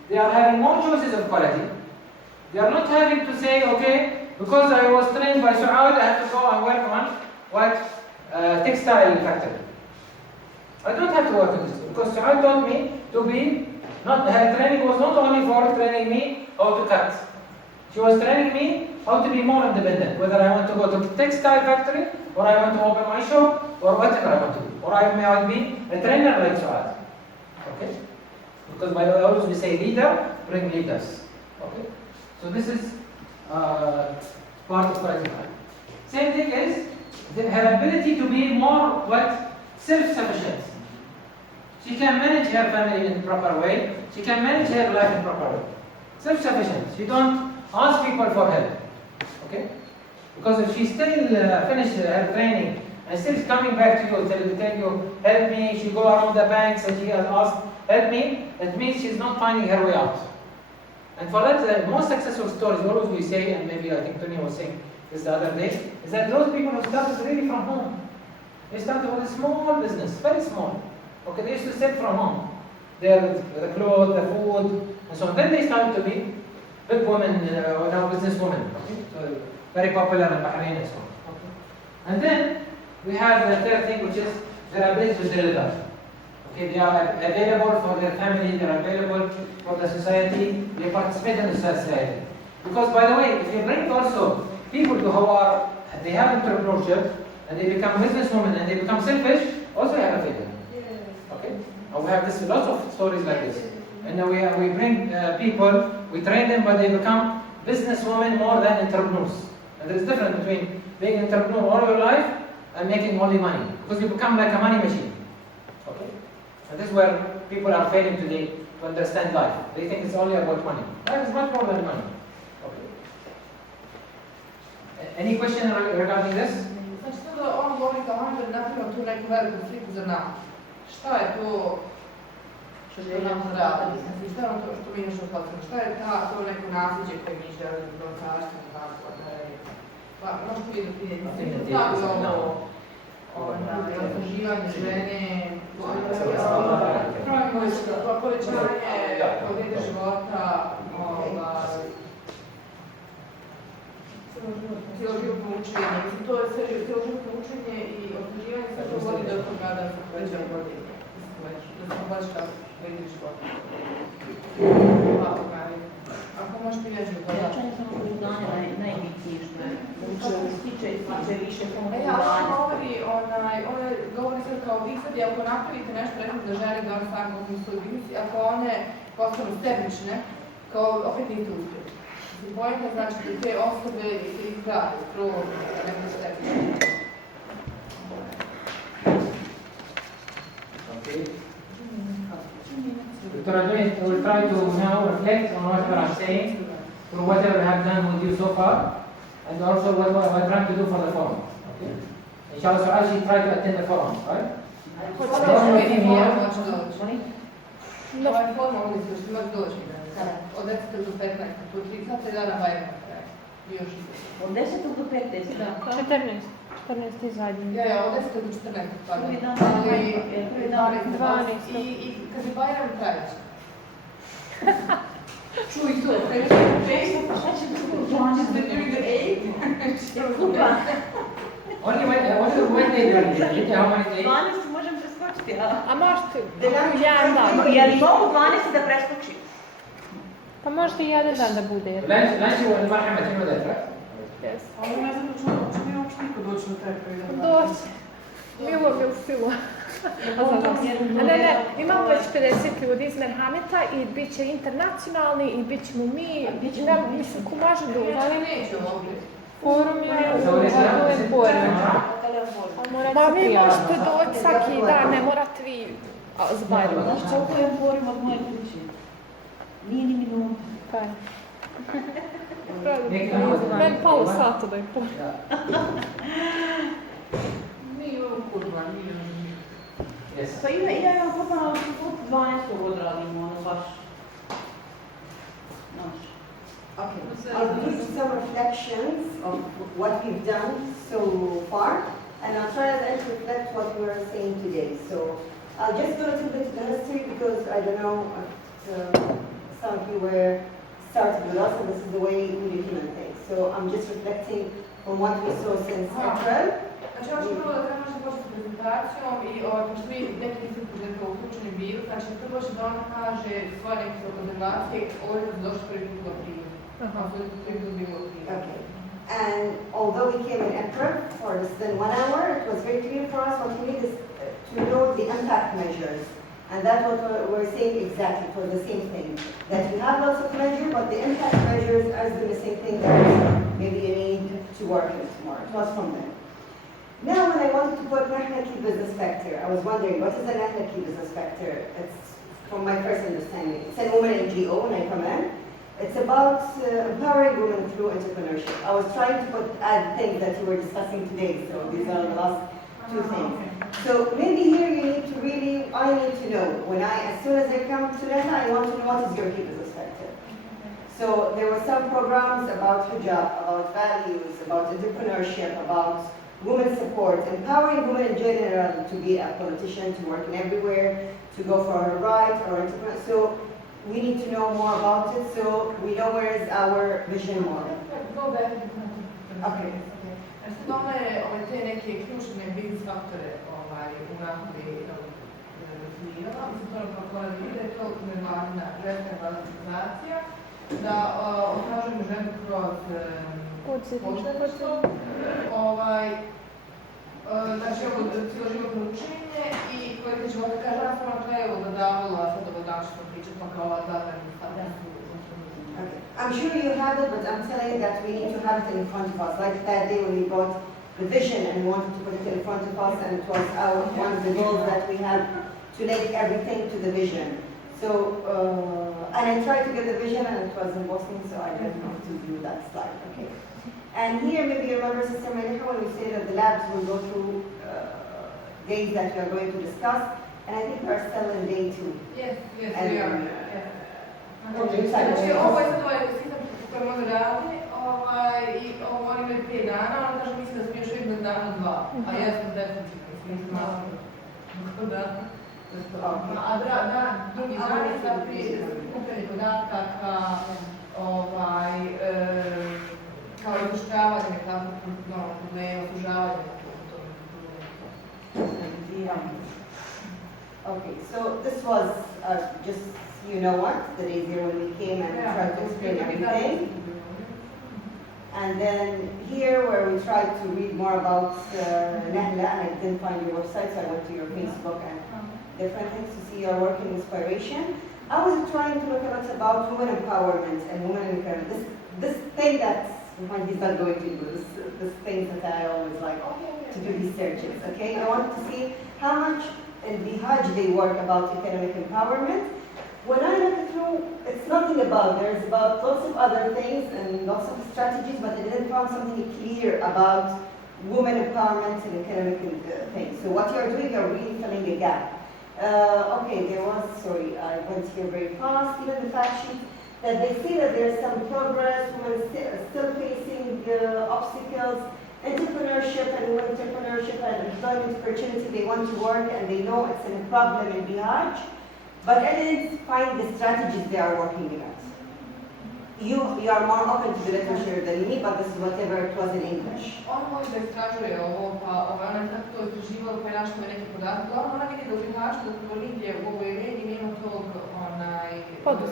They are having more choices of quality. They are not having to say, okay, because I was trained by Su'ad, I have to go and work on textile factory. I don't have to work on this because Su'ad taught me to be, her training was not only for training me how to cut. She was training me how to be more independent, whether I want to go to textile factory, or I want to open my shop, or whatever I want to do. Or I might be a trainer like Su'ad. Okay? Because by the way, always we say leader, bring leaders. Okay? So this is part of quality. Same thing is her ability to be more self-sufficient. She can manage her family in a proper way. She can manage her life in a proper way. Self-sufficient. She don't ask people for help. Okay? Because if she still finished her training and still coming back to you, tell you, help me, she go around the banks and she has asked, help me, it means she's not finding her way out. And for that, the most successful stories, always we say, and maybe I think Tony was saying this the other day, is that those people who started really from home. They started with a small business, very small. Okay, they used to sell from home. The clothes, the food, and so on. Then they started to be big women, now business women. Okay? So very popular in Bahrain and so on. Okay? And then we have the third thing, which is their ability to deliver. Okay, they are available for their family, they are available for the society, they participate in the society. Because by the way, if you bring also people who they have entrepreneurship, and they become businesswomen and they become selfish, also have a failure. Okay? And we have lots of stories like this. And now we bring people, we train them, but they become businesswomen more than entrepreneurs. And there is a difference between being an entrepreneur all your life and making only money. Because you become like a money machine. Okay? And this is where people are failing today to understand life. They think it's only about money. Life is much more than money. Okay. Any question regarding this? Znači sada on govori kao on da napravimo tu neku veliku sliku za nama. Šta je to što nam radi? Šta je to što mi još odlazimo? Šta je to neko nasljeđe koje mi želimo do carstva i tako da je? Pa možete vi doprinijeti? Da li ovo istraživanje žene, povećanje kvalitete života, cjeloživotno učenje, mislim to je sve cjeloživotno učenje i osnaživanje sve to vodi do toga da se povećaju godine, da se poveća kvalitet života. Ako možete i nešto to. Jačanje samopouzdanja najbitnije što je. Kako se stiče više samopouzdanja. Ona govori sad kao vi sad, ako napravite nešto recimo da želi da one sami mogu svoju biznis, ako one postanu sebične, kao opet niste uspjeli. Pojenta znači da te osobe izgrade, prvo neko sebične. Okay. We will try to now reflect on what we are saying, through whatever we have done with you so far, and also what we are trying to do for the forum. Okay? Inshallah, so actually try to attend the forum, right? Ovaj forum ovdje se što imati doći. Od 10. do 15. To 3 sata i dana Bajrama traje. I još Od 10. do 15. Da. 14. zadnji. Ja, od 10. do 14. pardon. Prvi dan, Prvi 12. I kad je Bajram trajeće. Čuj to, kaj je to? Šta će biti? Just the during the 8? Kupa. Only when they learn it, how many days? 12 možem preskočiti, A možete jedan dan. Je li mogu 12 da preskočim? Pa možete i jedan dan da bude. Lunch you will marhamat, you know that, right? Yes. Ali ne znam da će mi uopšte niko doći na taj prvi dan. Doći. Milo mi silo. Ne, imamo već 50 ljudi iz Merhameta i bit će internacionalni i bit ćemo mi, mislim, ko može doći. Ali neće ovdje. Forum je u Borju. Ma vi možete doći svaki dan, ne morate vi zbajati. Znaš koliko je Borim od moje kuće? Nije ni minuta. Pa. Meni palo sata da je pol. Nije ovo kurva, nije ovo. Pa ja imam popano 12. odradimo, ono baš. Znaš. Okay, I'll give some reflections of what we've done so far, and I'll try and reflect what we were saying today. So I'll just go a little bit to the history because I don't know if some of you were started with us and this is the way we do human things. So I'm just reflecting on what we saw since April. Znači, ono što prvo da kažem, možete početi s prezentacijom i pošto vi neki niste početka uključeni bili, znači prvo će da ona kaže svoje neke observacije, ovdje da su došli prvi put u aprilu. Prvi put bilo u aprilu. Okay. And although we came in April for less than 1 hour, it was very clear for us what we need is to know the impact measures. And that's what we're saying exactly for the same thing. That you have lots of measures, but the impact measures are the missing thing that maybe you need to work with more. It was from them. Now when I wanted to put NAHLA key business factor, I was wondering what is the NAHLA key business factor? It's from my first understanding. It's a woman NGO when I come in. It's about empowering women through entrepreneurship. I was trying to add things that you were discussing today, so these are the last two things. So maybe here you need to really, I need to know, as soon as I come to NAHLA, I want to know what is your key business factor. So there were some programs about hijab, about values, about entrepreneurship, about women support, empowering women in general to be a politician, to work in everywhere, to go for her right, or entrepreneur. So we need to know more about it, so we know where is our vision more. Okay. Znači, tome te neke ključne biznis faktore u NAHLA-i definirala, mislim to kako ona vidi, to nevladina ženska organizacija, da osnažujemo ženu kroz podsjetništvo, znači ovo cijeloživotno učenje i koje ćemo da kaže raspravno to je evo da davala sad ovo današnje pričat, pa kao ova dva administracija. I'm sure you have it, but I'm telling you that we need to have it in front of us. Like that day when we brought the vision and we wanted to put it in front of us, and it was one of the goals that we have to link everything to the vision. So, and I tried to get the vision and it was in Bosnia, so I didn't have to do that slide. Okay. And here, maybe you remember, Sister Meliha, when we say that the labs will go through days that we are going to discuss, and I think we are still in day 2. Yes, we are. Znači, ovo je sad ovaj sistem koji može raditi i oni imaju 5 dana, on kaže mislim da smo još uvijek na danu 2, a ja sam definitivno, mislim malo. A drugi dan je sad skupljanje podataka, kao izvještavanje nekakvog problema, sužavanje Okay, so this was just, you know what, the day there when we came and tried to explain everything. And then here where we tried to read more about NAHLA, and I didn't find your website, so I went to your Facebook and different things to see your work and inspiration. I was trying to look a lot about women empowerment and women empowerment. This thing that when he's not going to do, this thing that I always like to do these searches, okay? I wanted to see how much in Bihac they work about economic empowerment. When I look through, it's nothing about, there's about lots of other things and lots of strategies, but I didn't find something clear about women empowerment and economic things. So what you're doing, you're really filling a gap. Okay, there was, sorry, I went here very fast, even the fact sheet, that they say that there's some progress, women still facing obstacles, entrepreneurship and employment opportunity, they want to work and they know it's a problem in Bihac, but I didn't find the strategies they are working on. You are more open to the literature than me, but this is whatever it was in English. On može da istražuje ovo, pa ona je tako to istraživalo, pa je našla neke podatke. Ona vidi da u Bihaću, da smo nigdje u ovoj regiji nema tog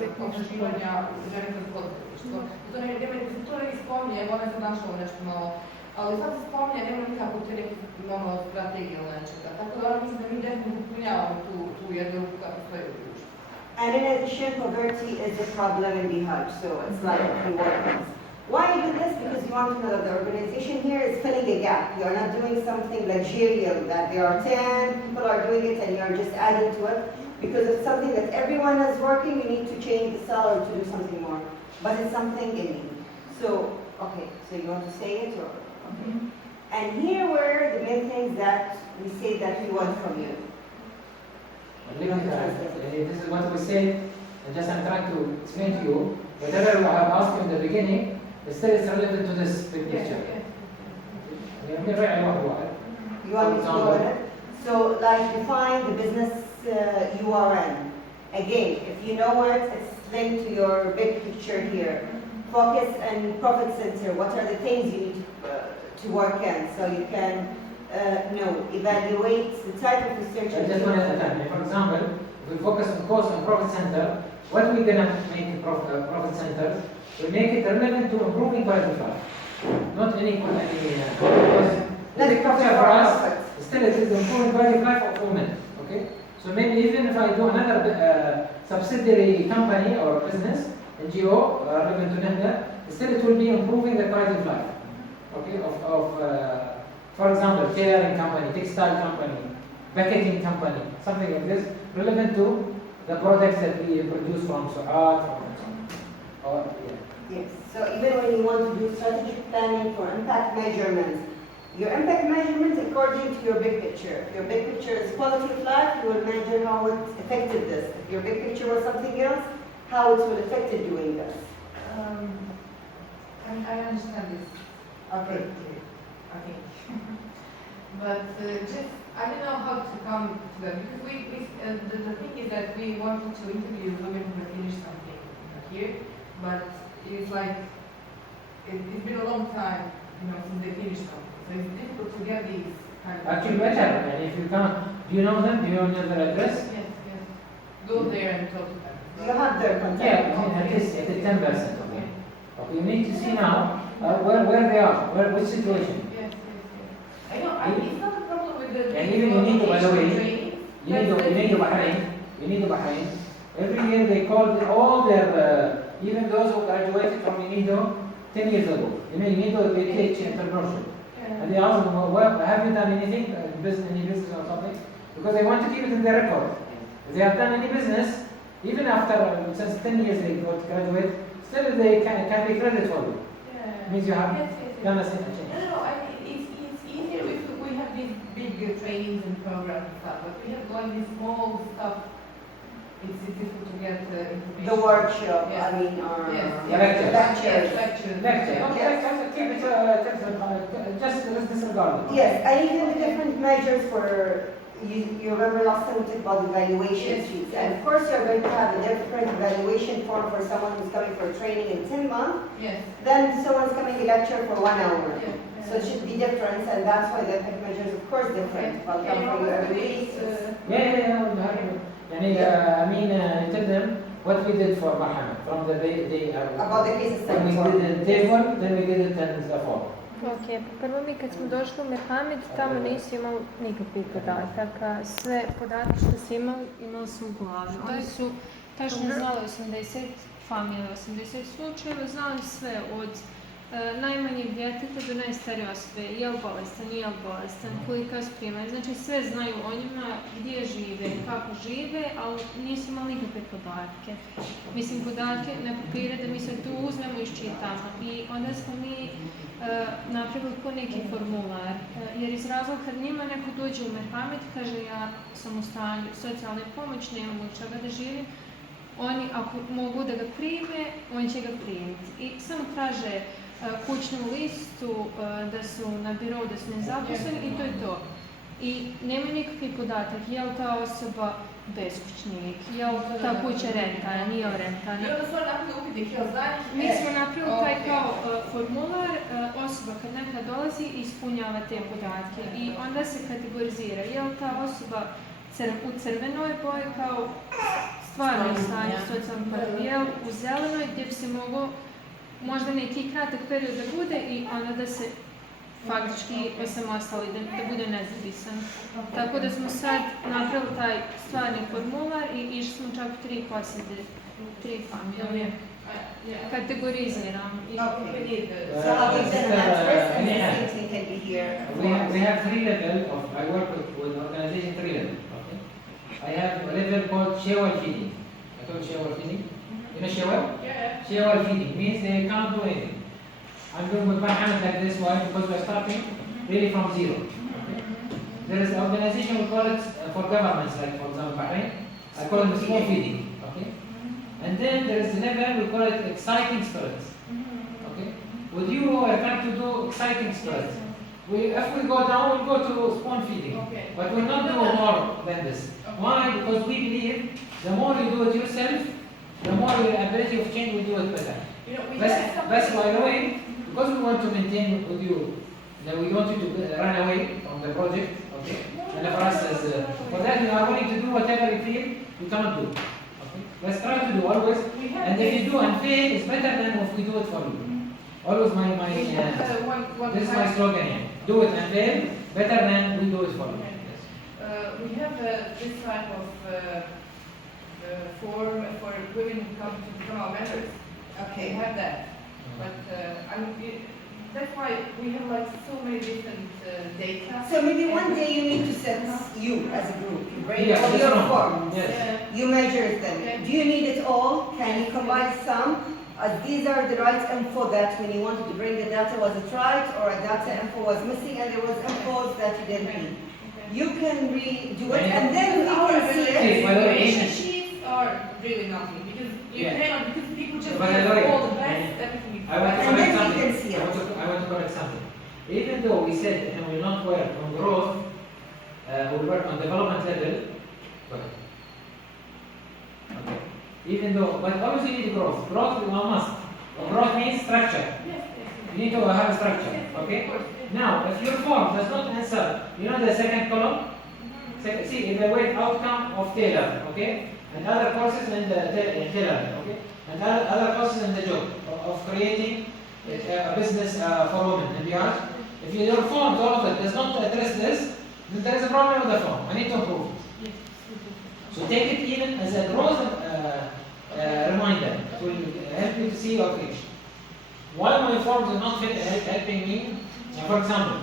istraživanja žene kroz poduzetništvo. To ne spominje, ona je sad našla ovo nešto malo. Ali sad se spominje, nema nikako te neke strategije ili nečega. Tako da ona mislim da mi definitivno popunjavamo tu jednu ruku kako stoji u društvu. And in addition, poverty is a problem in Bihac, so it's like the workers. Why you do this? Because you want to know that the organization here is filling a gap. You are not doing something luxurious, that there are 10 people are doing it and you are just adding to it. Because it's something that everyone is working, we need to change the salary to do something more. But it's something in me. So, okay, so you want to say it or? Okay. And here were the main things that we say that we want from you. This is what we said, and just I'm trying to explain to you. Whatever I have asked you in the beginning, still is relevant to this big picture. You want me to go in it? So, like, define the business URL. Again, if you know it, it's linked to your big picture here. Focus and profit center. What are the things you need to work in so you can evaluate the type of research. Just one at a time. For example, if we focus on cost and profit center, what we're gonna make the profit center? We make it relevant to improving quality of life. Not any because the big picture for us, still it is improving quality of life of women. Okay? So maybe even if I do another subsidiary company or business, NGO, relevant to NAHLA, still it will be improving the quality of life. Okay? For example, tailoring company, textile company, packaging company, something like this, relevant to the products that we produce from Su'at, from so on. Yes, so even when you want to do strategic planning for impact measurements, your impact measurements according to your big picture. If your big picture is quality of life, you will measure how it affected this. If your big picture was something else, how it will affect it doing this. I understand this. Okay. Okay. But just, I don't know how to come to that, because the thing is that we wanted to interview women who have finished something here, but it's like, it's been a long time, since they finished something. So it's difficult to get these kind of... Actually better, and if you can't, do you know them? Do you know their address? Yes. Go there and talk to them. You have their contact. Yeah, at least 10%. Okay. Okay, you need to see now where they are, which situation. Yes. I know, it's not a problem with the... And even you need to, by the way, you need to Bahrain. Every year they call all their, even those who graduated from UNIDO 10 years ago. UNIDO, they teach entrepreneurship. Yeah. And they ask them, well, have you done anything, any business or something? Because they want to keep it in their record. If they have done any business, even after, since 10 years they graduate, still they can be credited for you. Yeah. Means you have done a No, change. it's easier if we have these big trainings and programs and stuff, but we have like this small stuff. It's difficult to get information. The workshop, Yes. I mean, or Lectures. lectures. Okay, keep it, just disregard it. Yes, and even the different measures for, you remember last time we talked about evaluation Yes. sheets. And of course you're going to have a different evaluation form for someone who's coming for training in 10 months, Yes. then someone's coming to lecture for 1 hour. Yeah. So it should be different, and that's why the impact measure is of course different. I'll come from you every week. I tell them what we did for Muhammad from the day About the cases when we study. did it in table, then we did it in the form. Ok, prvo mi kad smo došli u Merhamed, tamo nisu imali nikakvih podataka. Sve podatke što su imali su u glavi. Oni su tačno znali 80 familija, 80 slučajeva, znali sve od najmanjeg djeteta do najstarije osobe, je li bolestan, nije li bolestan, kolika su primanja, znači sve znaju o njima, gdje žive, kako žive, ali nisu imali nikakve podatke. Mislim, podatke na papire da mi se tu uzmemo i iščitamo. I onda smo mi napravili ko neki formular, jer iz razloga kad njima neko dođe u Merhamed, kaže ja sam u stanju socijalne pomoći, nemam od čega da živim, oni ako mogu da ga prime, on će ga primiti. I samo traže kućnu listu, da su na birou, da su nezaposleni i to je to. I nema nikakvih podatak, je li ta osoba beskućnik, je li ta kuća rentana, nije li rentana. I onda smo napravili upitnik, jel znaš? Mi smo napravili taj kao formular, osoba kad neka dolazi ispunjava te podatke i onda se kategorizira, je li ta osoba u crvenoj boji kao stvarno stanje socijalnog problema, je li u zelenoj gdje bi se moglo možda neki kratak period da bude i onda da se faktički osamostali, da bude nezavisan. Tako da smo sad napravili taj stvarni formular i išli smo čak 3 posjede, 3 familije. Kategoriziram. So I'll give them an address and the same thing can be here. We have 3 levels of, I work with organization 3 levels. Okay? I have a level called shewel feeding. I told shewel feeding. You know shewel? Yeah. Shewel feeding means they can't do anything. I'm doing with my hand like this, why? Because we're starting really from zero. Okay? There is an organization, we call it for governments, like for example Bahrain. I call it small feeding. Okay? And then there is a level, we call it exciting spirits. Okay? With you, we're trying to do exciting spirits. if we go down, we'll go to spoon feeding. Okay. But we'll not do more than this. Why? Because we believe the more you do it yourself, the more your ability of change will do it better. You know, we That's, have some- that's by the way, because we want to maintain with you, that we want you to run away from the project, okay? And for us, for that, you are willing to do whatever you feel you cannot do. Okay? Let's try to do always. We have And if you do and fail, it's better than if we do it for you. Always we have, one this is my time- slogan here. Do it and fail, better than we do it for you. Yes. We have this type of form for women who come to become our members. We Okay. have that, but that's why we have like so many different data. So maybe one day you need to set you as a group, you bring Yeah, all yes your or no? forms. Yes. Yeah. You measure them. Okay. Do you need it all? Can you combine some? These are the right info that when you wanted to bring the data, was it right? Or a data info was missing and there was info that you didn't need. You can redo it and then we Our can see Okay, it. by the way, evaluation sheets are really nothing because you Yeah. cannot, because people just By the give way, all the best, everything is I want to And correct then we something. can see it. I want to correct something. Even though we said and we will not work on growth, we work on development level. But, okay. Even though, but always you need growth. Growth is a must. Growth means structure. Yes, yes. You need to have a structure. Okay. Now, if your form does not answer, you know the second column. See, evaluate outcome of Taylor. Okay. And other courses in the Taylor. Okay. And other courses in the job of creating a business for women in Bihac. If your form, all of it, does not address this, then there is a problem with the form. I need to improve it. So take it even as a growth reminder. It will help you to see your creation. Why my forms are not helping me? For example,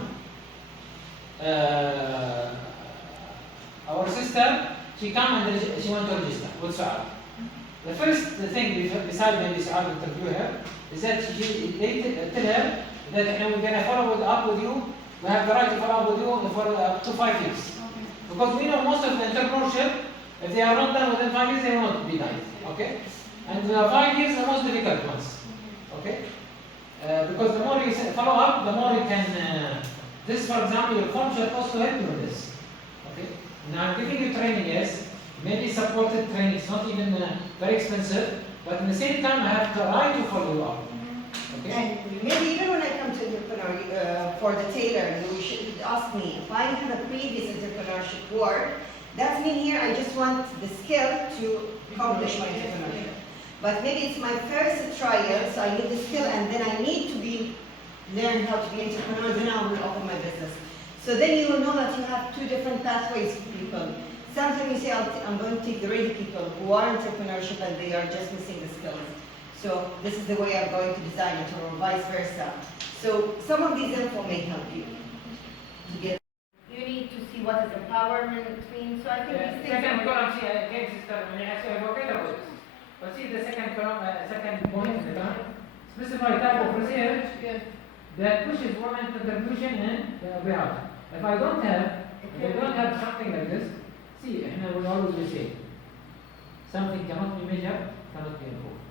our sister, she come and she went to register with Saad. The first thing, besides maybe Saad interview her, is that they tell her that we're going to follow up with you. We have the right to follow up with you for up to 5 years. Because we know most of the entrepreneurship, if they are not done within 5 years, they won't be done. Okay? And 5 years are the most difficult ones. Okay? Because the more you follow up, the more you can. This, for example, your form should also help you with this. Okay? Now I'm giving you training, yes. Maybe supported training. It's not even very expensive, but at the same time, I have the right to follow you up. Okay? And maybe even when I come to entrepreneur for the tailor, you should ask me if I have a previous entrepreneurship work. That's mean here I just want the skill to accomplish my entrepreneurship. But maybe it's my first trial, so I need the skill, and then I need to learn how to be entrepreneur. Then I will open my business. So then you will know that you have two different pathways for people. Sometimes you say, I'm going to take the ready people who are entrepreneurship and they are just missing the skills. So this is the way I'm going to design it, or vice versa. So some of these info may help you to get. You need to see what is empowerment means. So I think these things Second are- column, see, again, sister, when you ask your vocabulary. But see the second column, second point in the column. Specify type of research that pushes women's contribution in Bihac. If I don't have something like this, see, we always say, something cannot be measured, cannot be improved.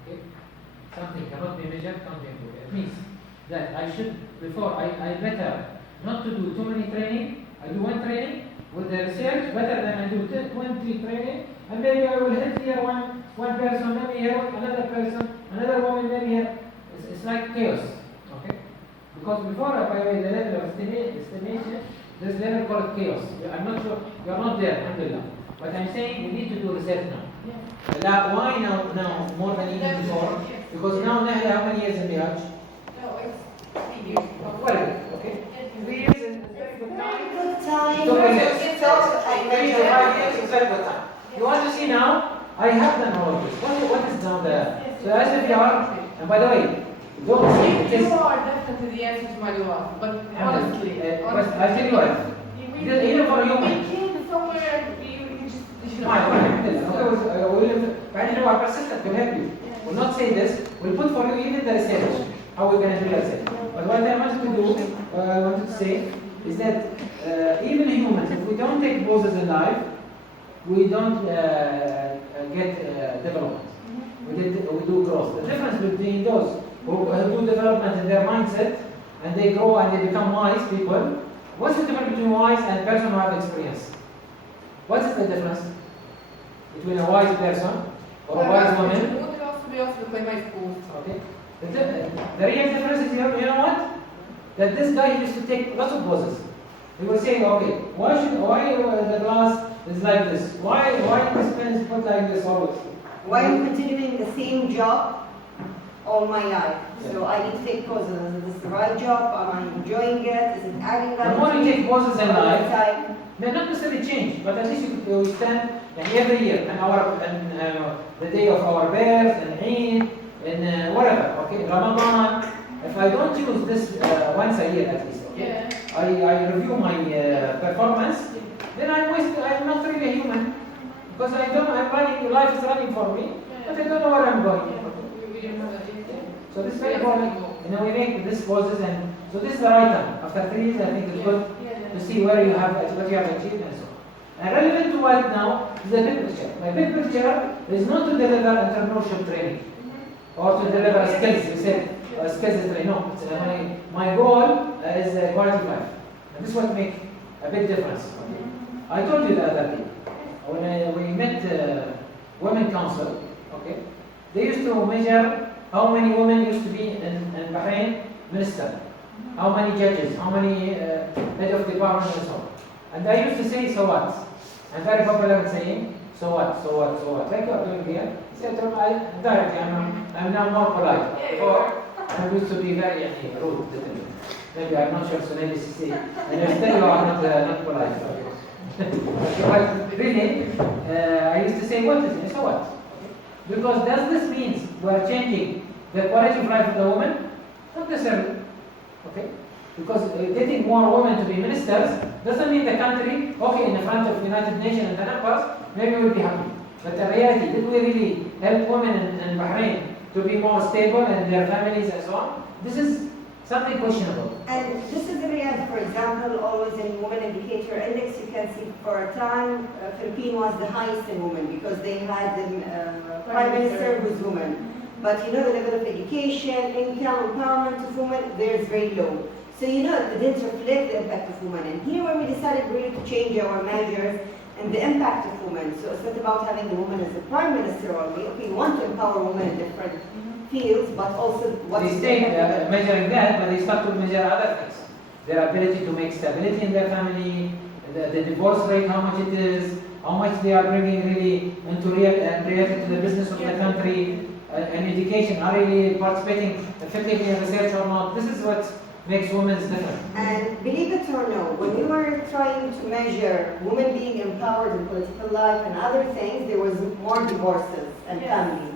Okay? Something cannot be measured, cannot be improved. It means that I should, before, I better not to do too many training. I do one training with the research better than I do 20 training, and maybe I will hit here one person, maybe here another person, another woman, maybe here. It's like chaos. Okay? Because before I evaluate the level of estimation, there's level called chaos. I'm not sure you are not there, alhamdulillah. But I'm saying we need to do research now. Why now more than even before? Because now NAHLA, how many years in Bihac? No, it's 3 years. Well, okay. 3 years is very good time. Good time. So maybe 5 years is very good time. You want to see now? I have done all of this. What is now the? So as if you are, and by the way, don't see it You is. are definitely the answer to my love, but honestly, But I tell you what. Because even for you, we came somewhere, you just, بعدين هو persistent will help you. We'll not say this. We'll put for you even the research. How we're going to do research. But what I wanted to do, I wanted to say, is that even humans, if we don't take poses in life, we don't get development. We do growth. The difference between those who do development in their mindset and they grow and they become wise people. What's the difference between wise and person who have experience? What is the difference between a wise person or a wise woman? Ljudi osobe i osobe koje imaju iskustvo. Okay. The real difference is, you know what? That this guy used to take lots of poses. He was saying, okay, why the glass is like this? Why this pen is put like this always? Why I'm continuing the same job all my life? So I need to take poses. Is this the right job? Am I enjoying it? Is it adding value? The more you take poses in All the life, time. they not necessarily change, but at least you stand every year, and the day of our birth, and Eid, and whatever, okay, Ramadan. If I don't use this once a year at least, okay, I review my performance, then I'm not really a human, because I'm running, life is running for me, but I don't know where I'm going. So this is very important. We make this poses, and so this is the right time. After 3 years, I think it's good to see where you have what you have achieved and so on. And relevant to what now is the big picture. My big picture is not to deliver entrepreneurship training or to deliver skills. We said skills is training. No, my goal is quality of life. And this is what makes a big difference. Okay? I told you the other day when we met Women Council. Okay, they used to measure how many women used to be in Bahrain minister, how many judges, how many head of department and so on. And I used to say, so what? I'm very popular in saying, so what, so what, so what. Like you are doing here. Directly, I'm now more polite. Before, I used to be very rude. Maybe I'm not sure, so maybe see. And you still are not polite. But really, I used to say, what is it? So what? Because does this mean we're changing the quality of life of the woman? Not necessarily. Okay? Because getting more women to be ministers doesn't mean the country, okay, in the front of United Nations and the numbers, maybe we'll be happy. But the reality, did we really help women in Bahrain to be more stable and their families and so on? This is something questionable. And this is the reality. For example, always in Women Indicator Index, you can see for a time, Philippines was the highest in women because they had the Prime Minister who's woman. But the level of education, income, empowerment of women, there is very low. So it didn't reflect the impact of women. And here when we decided really to change our measures and the impact of women. So it's not about having the woman as the Prime Minister only. Okay, we want to empower women in different fields, but also what they stay measuring that, but they start to measure other things. Their ability to make stability in their family, the divorce rate, how much it is, how much they are bringing really into related to the business of the country, and education, are really participating effectively in research or not. This is what makes women different. And believe it or no, when we were trying to measure women being empowered in political life and other things, there was more divorces and families.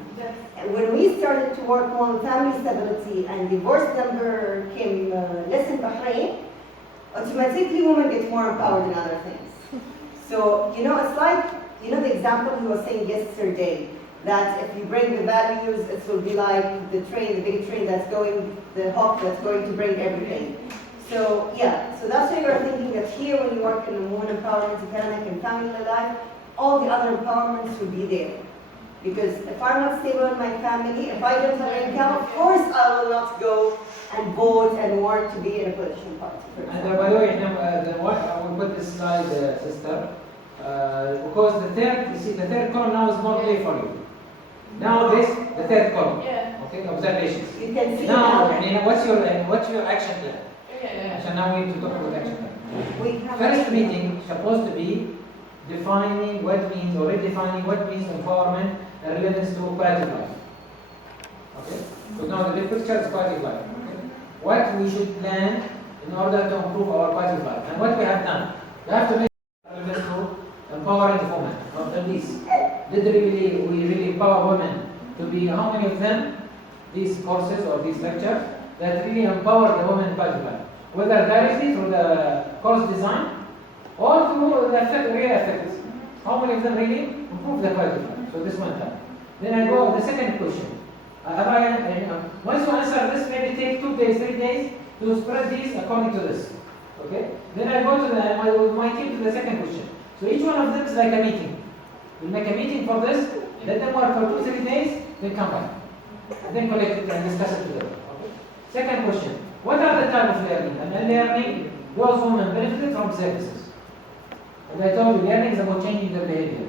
And when we started to work on family stability and divorce number came less in Bahrain, automatically women get more empowered in other things. So, it's like, the example he was saying yesterday, that if you bring the values, it will be like the train, the big train that's going, the hop that's going to bring everything. So, so that's why we're thinking that here when you work in the women empowerment, economic and family life, all the other empowerments will be there. Because if I'm not stable in my family, if I don't have income, of course I will not go and vote and work to be in a political party. And by the way, I will put this slide, sister, because the third column now is more clear for you. Now the third column. Okay, observations. You can see now. What's your action plan? So now we need to talk about action plan. First meeting supposed to be defining what means, or redefining what means empowerment and relevance to quality of life. Okay? So now the big picture is quality of life. Okay? What we should plan in order to improve our quality of life. And what we have done, we have to make relevance to empowering women. At least, we really empower women to be, how many of them, these courses or these lectures, that really empower the women in quality of life. Whether directly through the course design, or through the real effects. How many of them really improve the quality of life? So this one time. Then I go to the second question. Once you answer this, maybe take 2 days, 3 days to spread these according to this. Okay? Then I go to my team to the second question. So each one of them is like a meeting. We'll make a meeting for this, let them work for 2-3 days, then come back. And then collect it and discuss it together. Okay? Second question. What are the type of learning? And learning, those women benefited from services. And I told you, learning is about changing their behavior.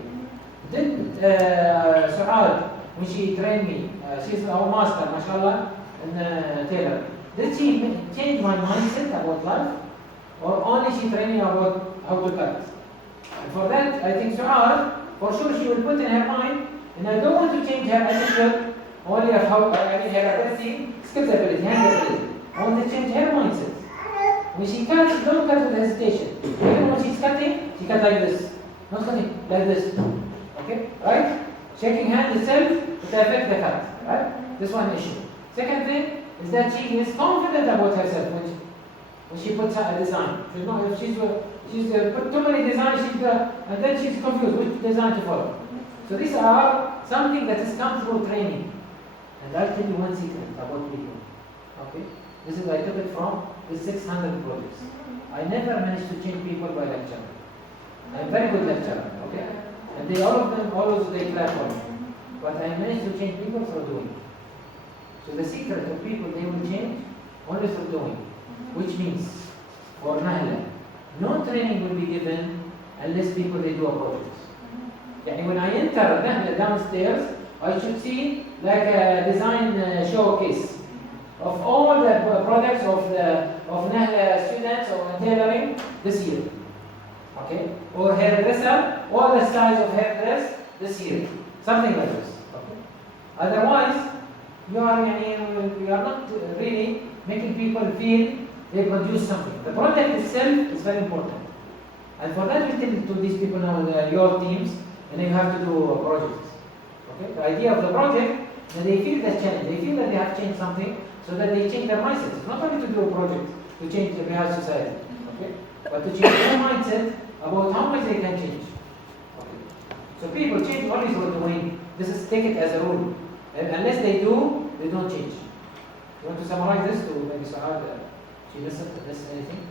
Did Su'ad, when she trained me, she's our master, mashallah, in Taylor. Did she change my mindset about life? Or only she trained me about how to cut? And for that, I think Su'ad, for sure she will put in her mind, and I don't want to change her attitude only of how, I mean, her ability, skills ability, hand ability. I want to change her mindset. When she cuts, don't cut with hesitation. Even when she's cutting, she cuts like this. Not cutting, like this. Okay? Right? Shaking hand itself will affect the cut. Right? This one issue. Second thing is that she is confident about herself when she puts a design. She's not, if she's put too many designs, and then she's confused which design to follow. So these are something that has come through training. And I'll tell you one secret about people. Okay? This is, I took it from the 600 projects. I never managed to change people by lecture. I'm a very good lecturer, okay? And they, all of them, always they clap for me. But I managed to change people through doing. So the secret of people, they will change only through doing. Which means, for NAHLA, no training will be given unless people, they do a project. Yani when I enter NAHLA downstairs, I should see like a design showcase of all the products of NAHLA students or tailoring this year. Okay? Or hairdresser, all the styles of hairdress this year. Something like this. Okay? Otherwise, you are not really making people feel they produce something. The project itself is very important. And for that, we tell to these people now, your teams, and then you have to do projects. Okay? The idea of the project, that they feel the challenge, they feel that they have changed something, so that they change their mindset. It's not only to do a project to change the Bihac society, okay? But to change their mindset about how much they can change. Okay? So people change only through doing. This is, take it as a rule. And unless they do, they don't change. You want to summarize this to maybe Su'ad? She missed anything?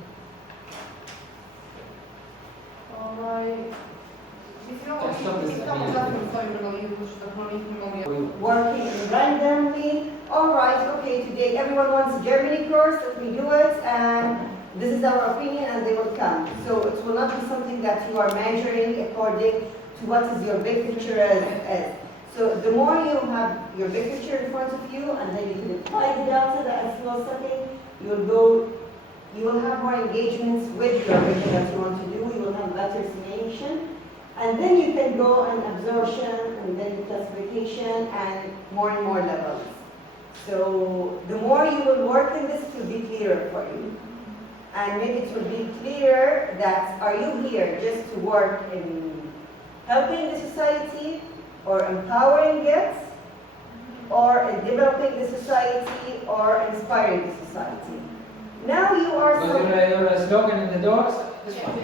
Working randomly. Alright, okay, today everyone wants a Germany course, let me do it, and this is our opinion and they will come. So it will not be something that you are measuring according to what is your big picture as. So the more you have your big picture in front of you, and then you can apply the data that I was setting, you will have more engagements with your vision that you want to do, you will have better simulation, and then you can go on absorption, and then classification, and more levels. So the more you will work in this, it will be clearer for you. And maybe it will be clearer that, are you here just to work in helping the society, or empowering it, or in developing the society, or inspiring the society. Now you are your slogan in the doors, this one.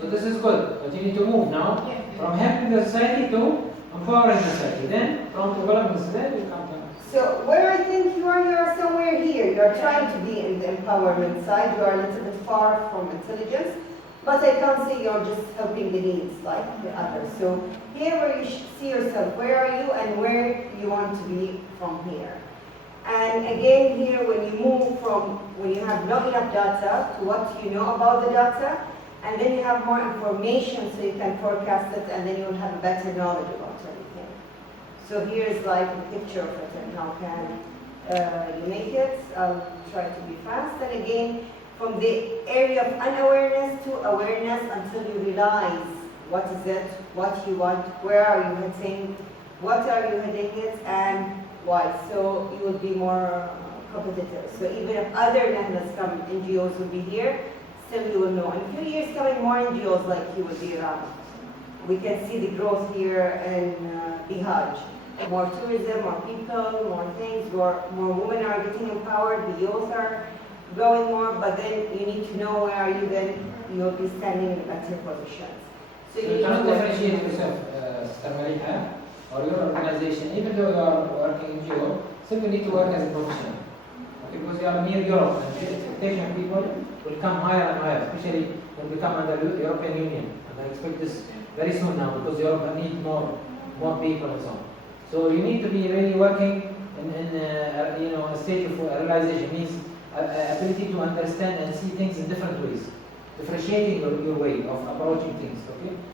So this is good, but you need to move now from helping the society to empowering the society. Then from developing the society, you come to. So where I think you are somewhere here. You are trying to be in the empowerment side. You are a little bit far from intelligence, but I can't say you're just helping the needs like the others. So here where you see yourself, where are you and where you want to be from here. And again here when you move from, when you have not enough data to what you know about the data, and then you have more information so you can forecast it, and then you'll have a better knowledge about everything. So here's like a picture of it and how can you make it. I'll try to be fast. And again, from the area of unawareness to awareness until you realize what is it, what you want, where are you heading, what are you heading it, and why. So you will be more competitive. So even if other NAHLAs come, NGOs will be here, still you will know. In a few years coming, more NGOs like you will be around. We can see the growth here in Bihac. More tourism, more people, more things, more women are getting empowered, the youth are growing more, but then you need to know where are you, then you'll be standing in better positions. So you cannot differentiate yourself, Sister Maliha, or your organization, even though you are working in NGO, still you need to work as a professional. Okay, because you are near Europe, and the expectation of people will come higher and higher, especially when we come under the European Union. And I expect this very soon now, because Europe needs more people and so on. So you need to be really working in a state of realization. Means ability to understand and see things in different ways, differentiating your way of approaching things. Okay.